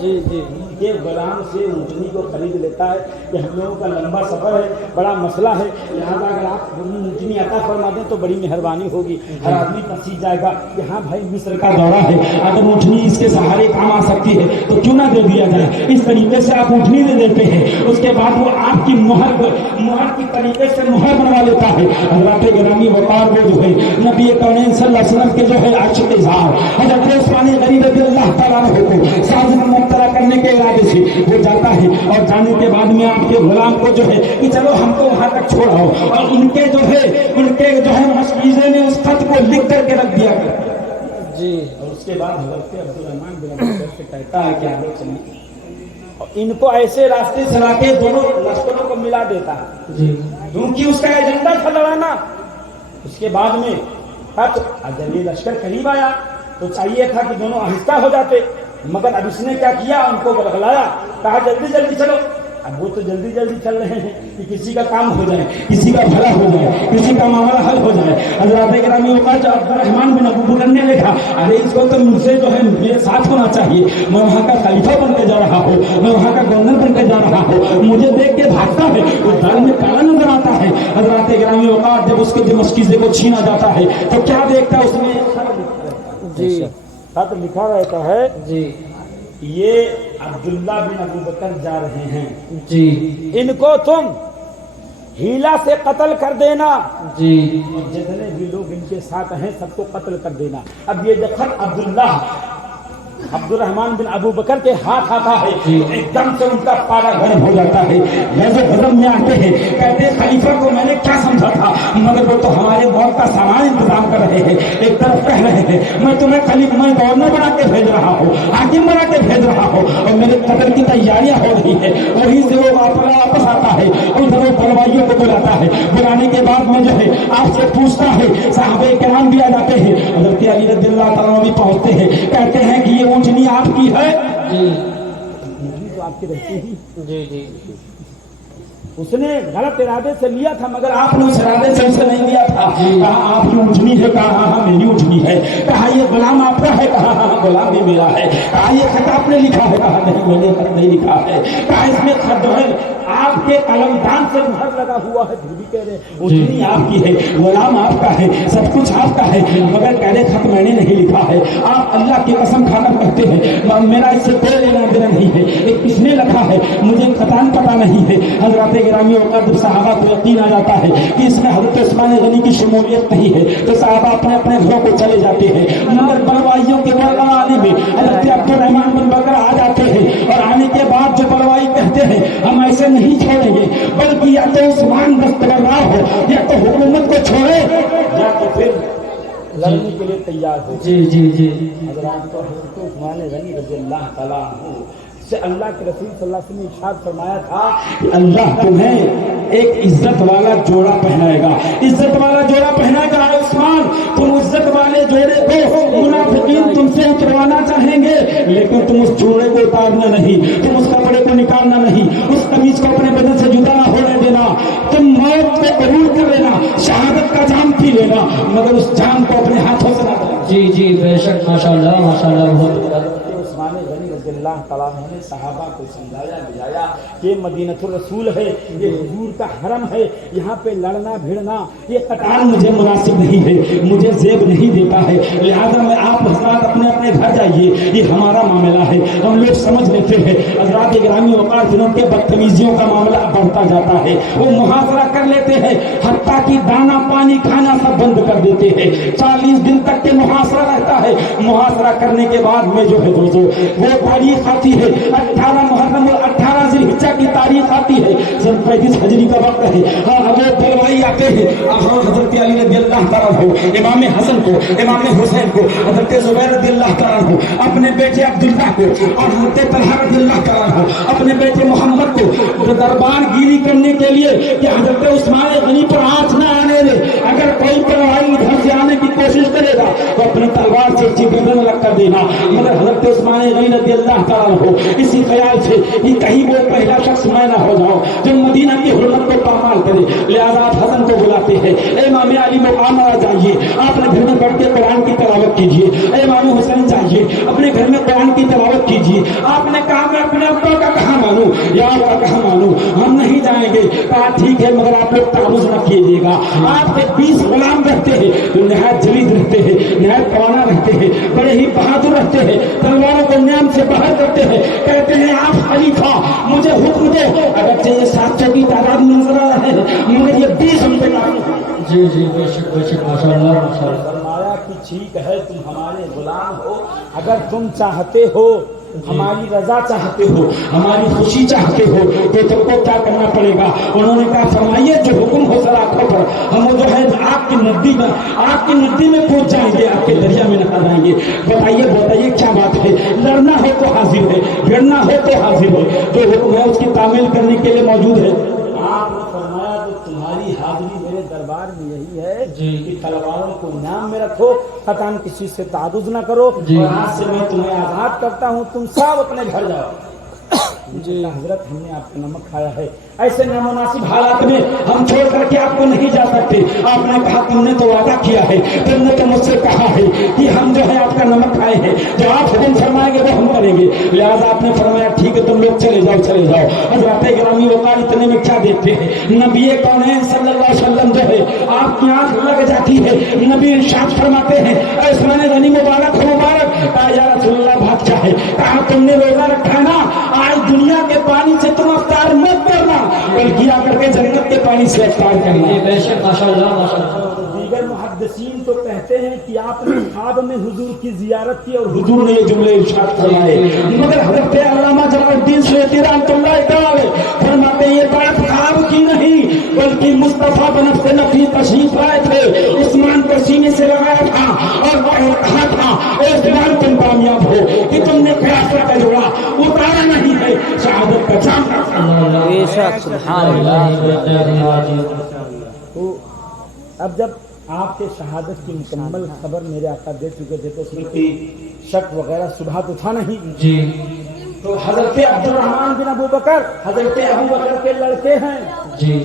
जी जी ये गुलाम से ऊँटनी को खरीद लेता है कि हम लोगों का लंबा सफर है, बड़ा मसला है, लिहाजा अगर आप ऊँटनी अता फरमा दें तो बड़ी मेहरबानी होगी। हर आदमी पसीज जाएगा कि हाँ भाई मिस्र का दौरा है, अगर ऊँटनी इसके सहारे काम आ सकती है तो क्यों ना दे दिया जाए। इस तरीके से आप ऊँटनी दे देते हैं। उसके बाद वो आपकी मुहर की तरीके से मुहर बनवा लेता है। हज़रत गिरामी वक़ार वो जो है नबी कौनैन सल्लल्लाहु अलैहि वसल्लम के जो है आशिक़ इज़हार हज़रत उस्मान गनी रज़ियल्लाहु ताला अन्हु को साजिद मुबतला करने के इरादे से वो जाता है। और जाने के बाद में आपके गुलाम को जो है कि चलो हमको वहां तक छोड़ाओ, और उनके जो है मस्जिद में उस खत को लिख करके रख दिया गया। जी और उसके बाद हज़रत अब्दुर्रहमान बिन अबू बकर से कहता है कि आप लोग चलिए, और इनको ऐसे रास्ते चला के दोनों लश्करों को मिला देता है, जी क्योंकि उसका एजेंडा था लड़ाना। उसके बाद में जब ये लश्कर करीब आया तो चाहिए था कि दोनों आहिस्ता हो जाते, मगर अब इसने क्या किया, उनको बरगलाया, कहा जल्दी जल्दी चलो। अब वो तो जल्दी जल्दी चल रहे हैं कि किसी का काम हो जाए, किसी का भला हो जाए, किसी का मामला हल हो जाए। हज़रत गिरामी वक़ार अब्दुर्रहमान बिन अबू बकर ने लिखा, अरे इसको तो मुझसे जो है मेरे साथ होना चाहिए, मैं वहाँ का खलीफा बन के जा रहा हूँ, मैं वहाँ का गवर्नर बन के जा रहा हूँ, मुझे देख के भागता है, वो दाल में काला नजर आता है। हज़रत गिरामी वक़ार जब उसके मस्जिद को छीना जाता है तो क्या देखता है उसमें? जी खत लिखा रहता है, जी ये अब्दुल्ला बिन अबू बकर जा रहे हैं, जी इनको तुम ہیلا سے قتل کر دینا، جی جتنے بھی لوگ ان کے ساتھ ہیں سب کو قتل کر دینا۔ اب یہ جب خط عبد الرحمان بن ابو بکر کے ہاتھ آتا ہے ایک دم سے ان کا پارا گرم ہو جاتا ہے، غیظ و غضب میں آتے ہیں، کہتے ہیں خلیفہ کو میں نے کیا سمجھا تھا، مگر وہ تو ہمارے موت کا سامان انتظام کر رہے ہیں، ایک طرف کہہ رہے ہیں میں تمہیں خلیفہ میں گورنر بنا کے بھیج رہا ہوں، حاکم بنا کے بھیج رہا ہوں، اور میرے قتل کی تیاریاں ہو رہی ہے، وہیں سے وہ واپس آتا ہے اور ادھر وہ بلوائیوں کو بلاتا ہے، بلانے کے بعد میں جو ہے آپ سے پوچھتا ہے، صحابہ کرام بھی آ جاتے ہیں، حضرت علی رضی اللہ تعالیٰ عنہ بھی پہنچتے ہیں، کہتے ہیں کہ یہ اونچنی آپ کی ہے، جی تو آپ کی رہتی ہی، جی جی اس نے غلط ارادے سے لیا تھا مگر آپ نے اس ارادے سے اسے نہیں لیا تھا، کہا آپ کی اونچنی ہے، کہا ہاں میری اونچنی ہے، کہا یہ غلام آپ کا ہے، کہا ہاں غلام بھی میرا ہے، کہا یہ خط آپ نے لکھا ہے، کہا نہیں میں نے خط نہیں لکھا ہے، کہا اس میں خط جو ہے آپ کے قلمدان سے مہر لگا ہوا ہے، پھر بھی کہہ رہے اونچنی آپ کی ہے، غلام آپ کا ہے، سب کچھ آپ کا ہے، مگر کہہ رہے خط میں نے نہیں لکھا ہے، آپ اللہ کی قسم کھا کر کہتے ہیں میرا اس سے کوئی لینا دینا نہیں ہے، کس نے لکھا ہے مجھے خطان پتا نہیں ہے۔ حضرات گرامی اوقات صحابہ کو یقین آ جاتا ہے کہ اس میں حضرت عثمان غنی کی شمولیت نہیں ہے تو صحابہ اپنے اپنے گھروں کو چلے جاتے ہیں، مگر بلوائیوں کے ورقہ آنے میں حضرت عبد الرحمان بن بکر آ جاتے ہیں، اور آنے کے بعد جو بلوائی کہتے ہیں ہم ایسے نہیں چھوڑیں گے، بلکہ یا تو عثمان دستبردار ہو یا تو حکومت کو چھوڑے یا تو پھر لڑنے کے لیے تیار ہو۔ جی جی جی حضرات کو حضرت عثمان غنی رضی اللہ تعالیٰ عنہ سے اللہ کے رسول صلی اللہ علیہ وسلم نے ارشاد فرمایا تھا کہ اللہ تمہیں ایک عزت والا جوڑا پہنائے گا، عزت والا جوڑا پہنائے گا عثمان، تم عزت والے جوڑے کو منافقین تم سے اتروانا چاہیں گے لیکن تم اس جوڑے کو اتارنا نہیں، تم اس کپڑے کو نکالنا نہیں، اس قمیض کو اپنے بدن سے جدا نہ ہونے دینا، تم موت کو قبول کر لینا، شہادت کا جام پی لینا، مگر اس جام کو اپنے ہاتھوں سے نہ دینا۔ جی جی بے شک ماشاءاللہ ماشاءاللہ بہت عثمان غنی رضی اللہ تعالیٰ عنہ نے صحابہ کو سمجھایا بجایا کہ مدینۃ الرسول ہے، یہ حضور کا حرم ہے، یہاں پہ لڑنا بھیڑنا یہ قطعاً مجھے مناسب نہیں ہے، مجھے زیب نہیں دیتا ہے، لہذا میں آپ حضرات اپنے اپنے گھر جائیے، یہ ہمارا معاملہ ہے، ہم لوگ سمجھ لیتے ہیں۔ حضرات گرامی اوقات جنہوں کے بدتمیزیوں کا معاملہ بڑھتا جاتا ہے وہ محاصرہ کر لیتے ہیں، حتیٰ کہ دانا پانی کھانا سب بند کر دیتے ہیں، 40 دن تک کے محاصرہ رہتا ہے، محاصرہ کرنے کے بعد میں جو ہے دوستو وہ تاریخ آتی ہے 18 محرم اور 18 ذی الحجہ کی تاریخ آتی ہے، سن 35 ہجری کا وقت ہے، ہاں وہ بلوائی آتے ہیں، حضرت علی رضی اللہ تعالیٰ عنہ امام حسن کو، امام حسین کو، حضرت زبیر رضی اللہ تعالیٰ عنہ اپنے بیٹے عبداللہ کو، اور حضرت طلحہ رضی اللہ تعالیٰ عنہ اپنے بیٹے محمد کو دربار گیری کرنے کے لیے کہ حضرت عثمان غنی پر آنچ نہ آنے دے، اگر کوئی بلوائی ادھر سے آنے کی کوشش کرے گا تو اپنی تلوار سے اس کی گردن رکھ کر دینا، مگر حضرت عثمان غنی رضی اللہ تعالیٰ عنہ اسی خیال سے کہ کہیں وہ پہلا شخص میں نہ ہو جاؤ جو مدینہ کی حرمت کو پامال کرے، لہذا آپ حسن کو بلاتے ہیں، اے امام علی مقام آ جائیے، آپ نے گھر میں بیٹھ کے قرآن کی تلاوت کیجیے، اے امام حسین جائیے اپنے گھر میں قرآن کی تلاوت کیجیے۔ آپ نے کہا میں اپنے ابا کا کہاں مانوں یا آپ کا کہاں مانوں، ہم نہیں جائیں گے، کہا ٹھیک ہے مگر آپ لوگ تعرض نہ کیجیے گا، آپ کے 20 غلام رہتے ہیں جو نہایت جلید رہتے ہیں، نہایت توانا رہتے ہیں، بڑے ہی بہادر رہتے ہیں، تلواروں کو نیام سے باہر کرتے ہیں، کہتے ہیں آپ خلیفہ مجھے حکم دو، اگرچہ یہ 700 کی تعداد میں نظر آ رہے ہیں مگر یہ 20 ہم پہ کافی ہے۔ جی جی بے شک ماشاءاللہ ماشاءاللہ۔ فرمایا کہ ٹھیک ہے تم ہمارے غلام ہو، اگر تم چاہتے ہو ہماری رضا چاہتے ہو ہماری خوشی چاہتے ہو تو تم کو کیا کرنا پڑے گا؟ انہوں نے کہا فرمائیے جو حکم ہو سلاخوں پر ہم وہ جو ہے آپ کی ندی میں پہنچ جائیں گے، آپ کے دریا میں نہا جائیں گے، بتائیے کیا بات ہے؟ لڑنا ہو تو حاضر ہے، بھیڑنا ہو تو حاضر ہے، جو حکم ہے اس کی تعمیل کرنے کے لیے موجود ہے۔ آپ نے فرمایا تو تمہاری حاضری میرے دربار میں یہی ہے کہ تلواروں کو نام میں رکھو، قطعاً کسی سے تعرض نہ کرو، اور آج سے میں تمہیں آزاد کرتا ہوں، تم سب اپنے گھر جاؤ۔ جی حضرت ہم نے آپ کا نمک کھایا ہے، ایسے نامناسب حالات میں ہم چھوڑ کر کے آپ کو نہیں جا سکتے۔ آپ نے کہا تم نے تو وعدہ کیا ہے، تم نے تو مجھ سے کہا ہے کہ ہم جو ہے آپ کا نمک کھائے ہیں، جو آپ حکم فرمائیں گے وہ ہم کریں گے، لہٰذا آپ نے فرمایا ٹھیک ہے تم لوگ چلے جاؤ۔ حضرات گرامی وقار اتنے میں کیا دیکھتے ہیں، نبی کونین صلی اللہ علیہ وسلم جو ہے آپ کی آنکھ لگ جاتی ہے، نبی ارشاد فرماتے ہیں اے عثمان غنی مبارک ہو مبارک، کہا یا رسول اللہ بات کیا ہے؟ کہا تم نے روزہ رکھا نا، آج دنیا کے پانی سے تم افطار مت کرنا بلکہ آ کر کے جنت کے کے پانی سے افطار کرنا. یہ بے شک ماشاءاللہ ماشاءاللہ. دیگر محدثین تو کہتے ہیں کہ آپ نے خواب میں حضور کی زیارت کی اور حضور نے یہ جملے ارشاد فرمائے, مگر حضرت علامہ جلال الدین سیوطی رحمۃ اللہ تعالی فرماتے ہیں یہ بات خواب کی نہیں بلکہ مصطفیٰ بنفس نفسی تشریف لائے تھے, عثمان کو سینے سے لگایا تھا اور کہا تھا اے عثمان تم کامیاب ہو کہ تم نے فیصلہ کا جوڑا اتارا نہیں ہے, شہادت کا جام رکھا. بے شک سبحان اللہ. تو اب جب آپ کے شہادت کی مکمل خبر میرے آقا دے چکے تھے تو اس میں کوئی شک وغیرہ صبح تو تھا نہیں جی. تو حضرت عبد الرحمن بن ابو بکر حضرت ابو بکر کے لڑکے ہیں جی.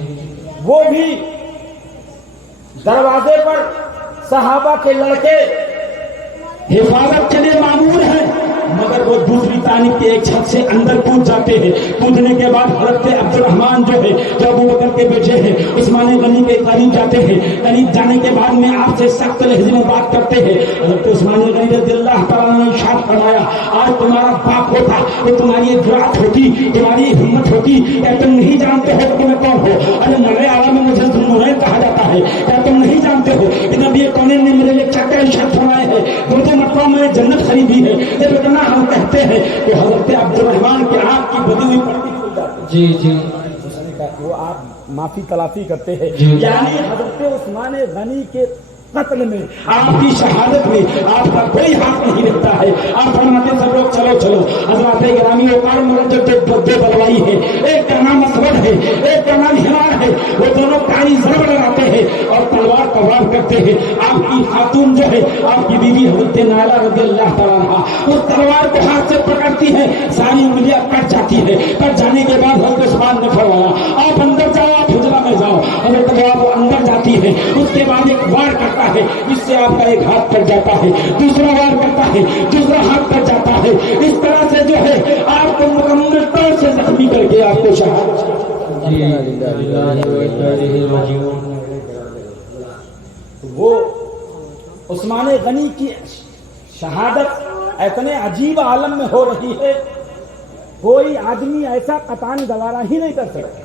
وہ بھی دروازے پر صحابہ کے لڑکے حفاظت کے لیے معمور ہیں, مگر وہ دوسری جانب کے ایک چھت سے اندر کود جاتے ہیں. کودنے کے بعد حضرت عبد الرحمن جو ہے جو ابو بکر کے بیٹے ہیں عثمان غنی کے قریب جاتے ہیں. قریب جانے کے بعد میں آپ سے سخت لہجے میں بات کرتے ہیں. حضرت عثمان غنی رضی اللہ تعالیٰ نے ارشاد فرمایا آج تمہارا باپ ہوتا تو تمہاری ایک جرأت ہوتی, تمہاری ہمت ہوتی, کیا تم نہیں جانتے ہو کہ میں کون ہو؟ ارے مرے آلا میں مجھے ذوالنورین کہا جاتا ہے, کیا تم نہیں جانتے ہو کہ نبی کونین نے میرے لیے کیا کیا ارشاد فرمائے ہیں؟ دو مرتبہ میں نے جنت خریدی ہے. جب اتنا ہم کہتے ہیں کہ حضرت عبد الرحمن کے آنکھ کی بدی ہوئی پٹی کھل جاتی. جی جی. وہ آپ معافی تلافی کرتے ہیں. جی. یعنی حضرت عثمان غنی کے قتل میں آپ کی شہادت میں آپ کا کوئی ہاتھ نہیں رہتا ہے. آپ فرماتے سب لوگ چلو چلو. حضرات گرامی وقار مرجب دو بلوائی ہے, ایک کا نام اسود ہے ایک کا نام ہمار ہے, وہ دونوں کاری ضرب لگاتے ہیں اور تلوار کا وار کرتے ہیں. آپ کی خاتون جو ہے آپ کی بیوی حضرت نائلہ رضی اللہ تعالیٰ عنہا اس تلوار کو ہاتھ سے پکڑتی ہے, ساری انگلیاں کٹ جاتی ہے. کٹ جانے کے بعد حضرت عثمان نے فرمایا آپ اندر جاؤ, آپ حجرہ میں جاؤ. حضرت وہ اندر جاتی ہے. اس کے بعد ایک وار کرتا ہے جس سے آپ کا ایک ہاتھ کٹ جاتا ہے, دوسرا وار کرتا ہے دوسرا ہاتھ کٹ جاتا ہے. اس طرح سے جو ہے آپ کو مکمل طور سے زخمی کر کے آپ کو شہادت. وہ عثمان غنی کی شہادت اتنے عجیب عالم میں ہو رہی ہے, کوئی آدمی ایسا قطعاً گوارا ہی نہیں کر سکتا.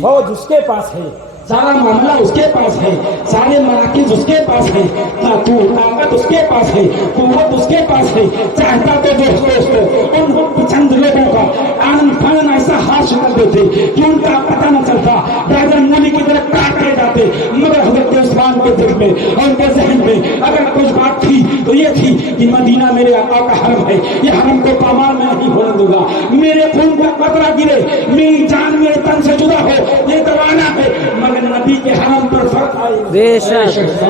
فوج اس کے پاس ہے, سارا معاملہ اس کے پاس ہے, سارے مراکز اس کے پاس ہے, طاقت اس کے پاس ہے, قوت اس کے پاس ہے. چاہتا تو دوستو ان چند لوگوں کا آنند فان ایسا ہاتھ کر دیتے کہ ان کا پتہ نہ چلتا, ڈرائیور مولی کی طرف کاٹ کے جاتے. مگر حضرت عثمان کے دل میں اور ان کے ذہن میں اگر کچھ بات تھی تو یہ تھی کہ مدینہ میرے آقا کا حرم ہے, یہ حرم کو پامال میں نہیں ہونے دوں گا. میرے خون کا قطرہ گرے, میری جان میرے تن سے جدا ہو, یہ دوانا ہے, مگر نبی کے حرم پر فرق آئے. بے شک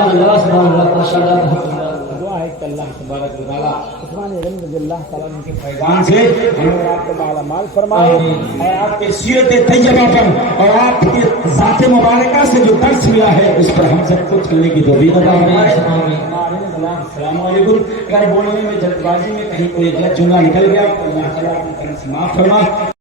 دعا ہے کہ اللہ تبارک و تعالیٰ عثمان غنی رضی اللہ تعالیٰ عنہ کے فیضان سے ہمیں آپ کو مالا مال فرمائے اور آپ کے سیرت طیبہ پر اور آپ کی ذات مبارکہ سے جو درس ملا ہے اس پر ہم سب کو چلنے کی توفیق عطا فرمائے. السلام علیکم. اگر بولنے میں جلد بازی میں کہیں کوئی غلط جملہ نکل گیا تو اللہ تعالیٰ اپنی طرف سے معاف فرمائے.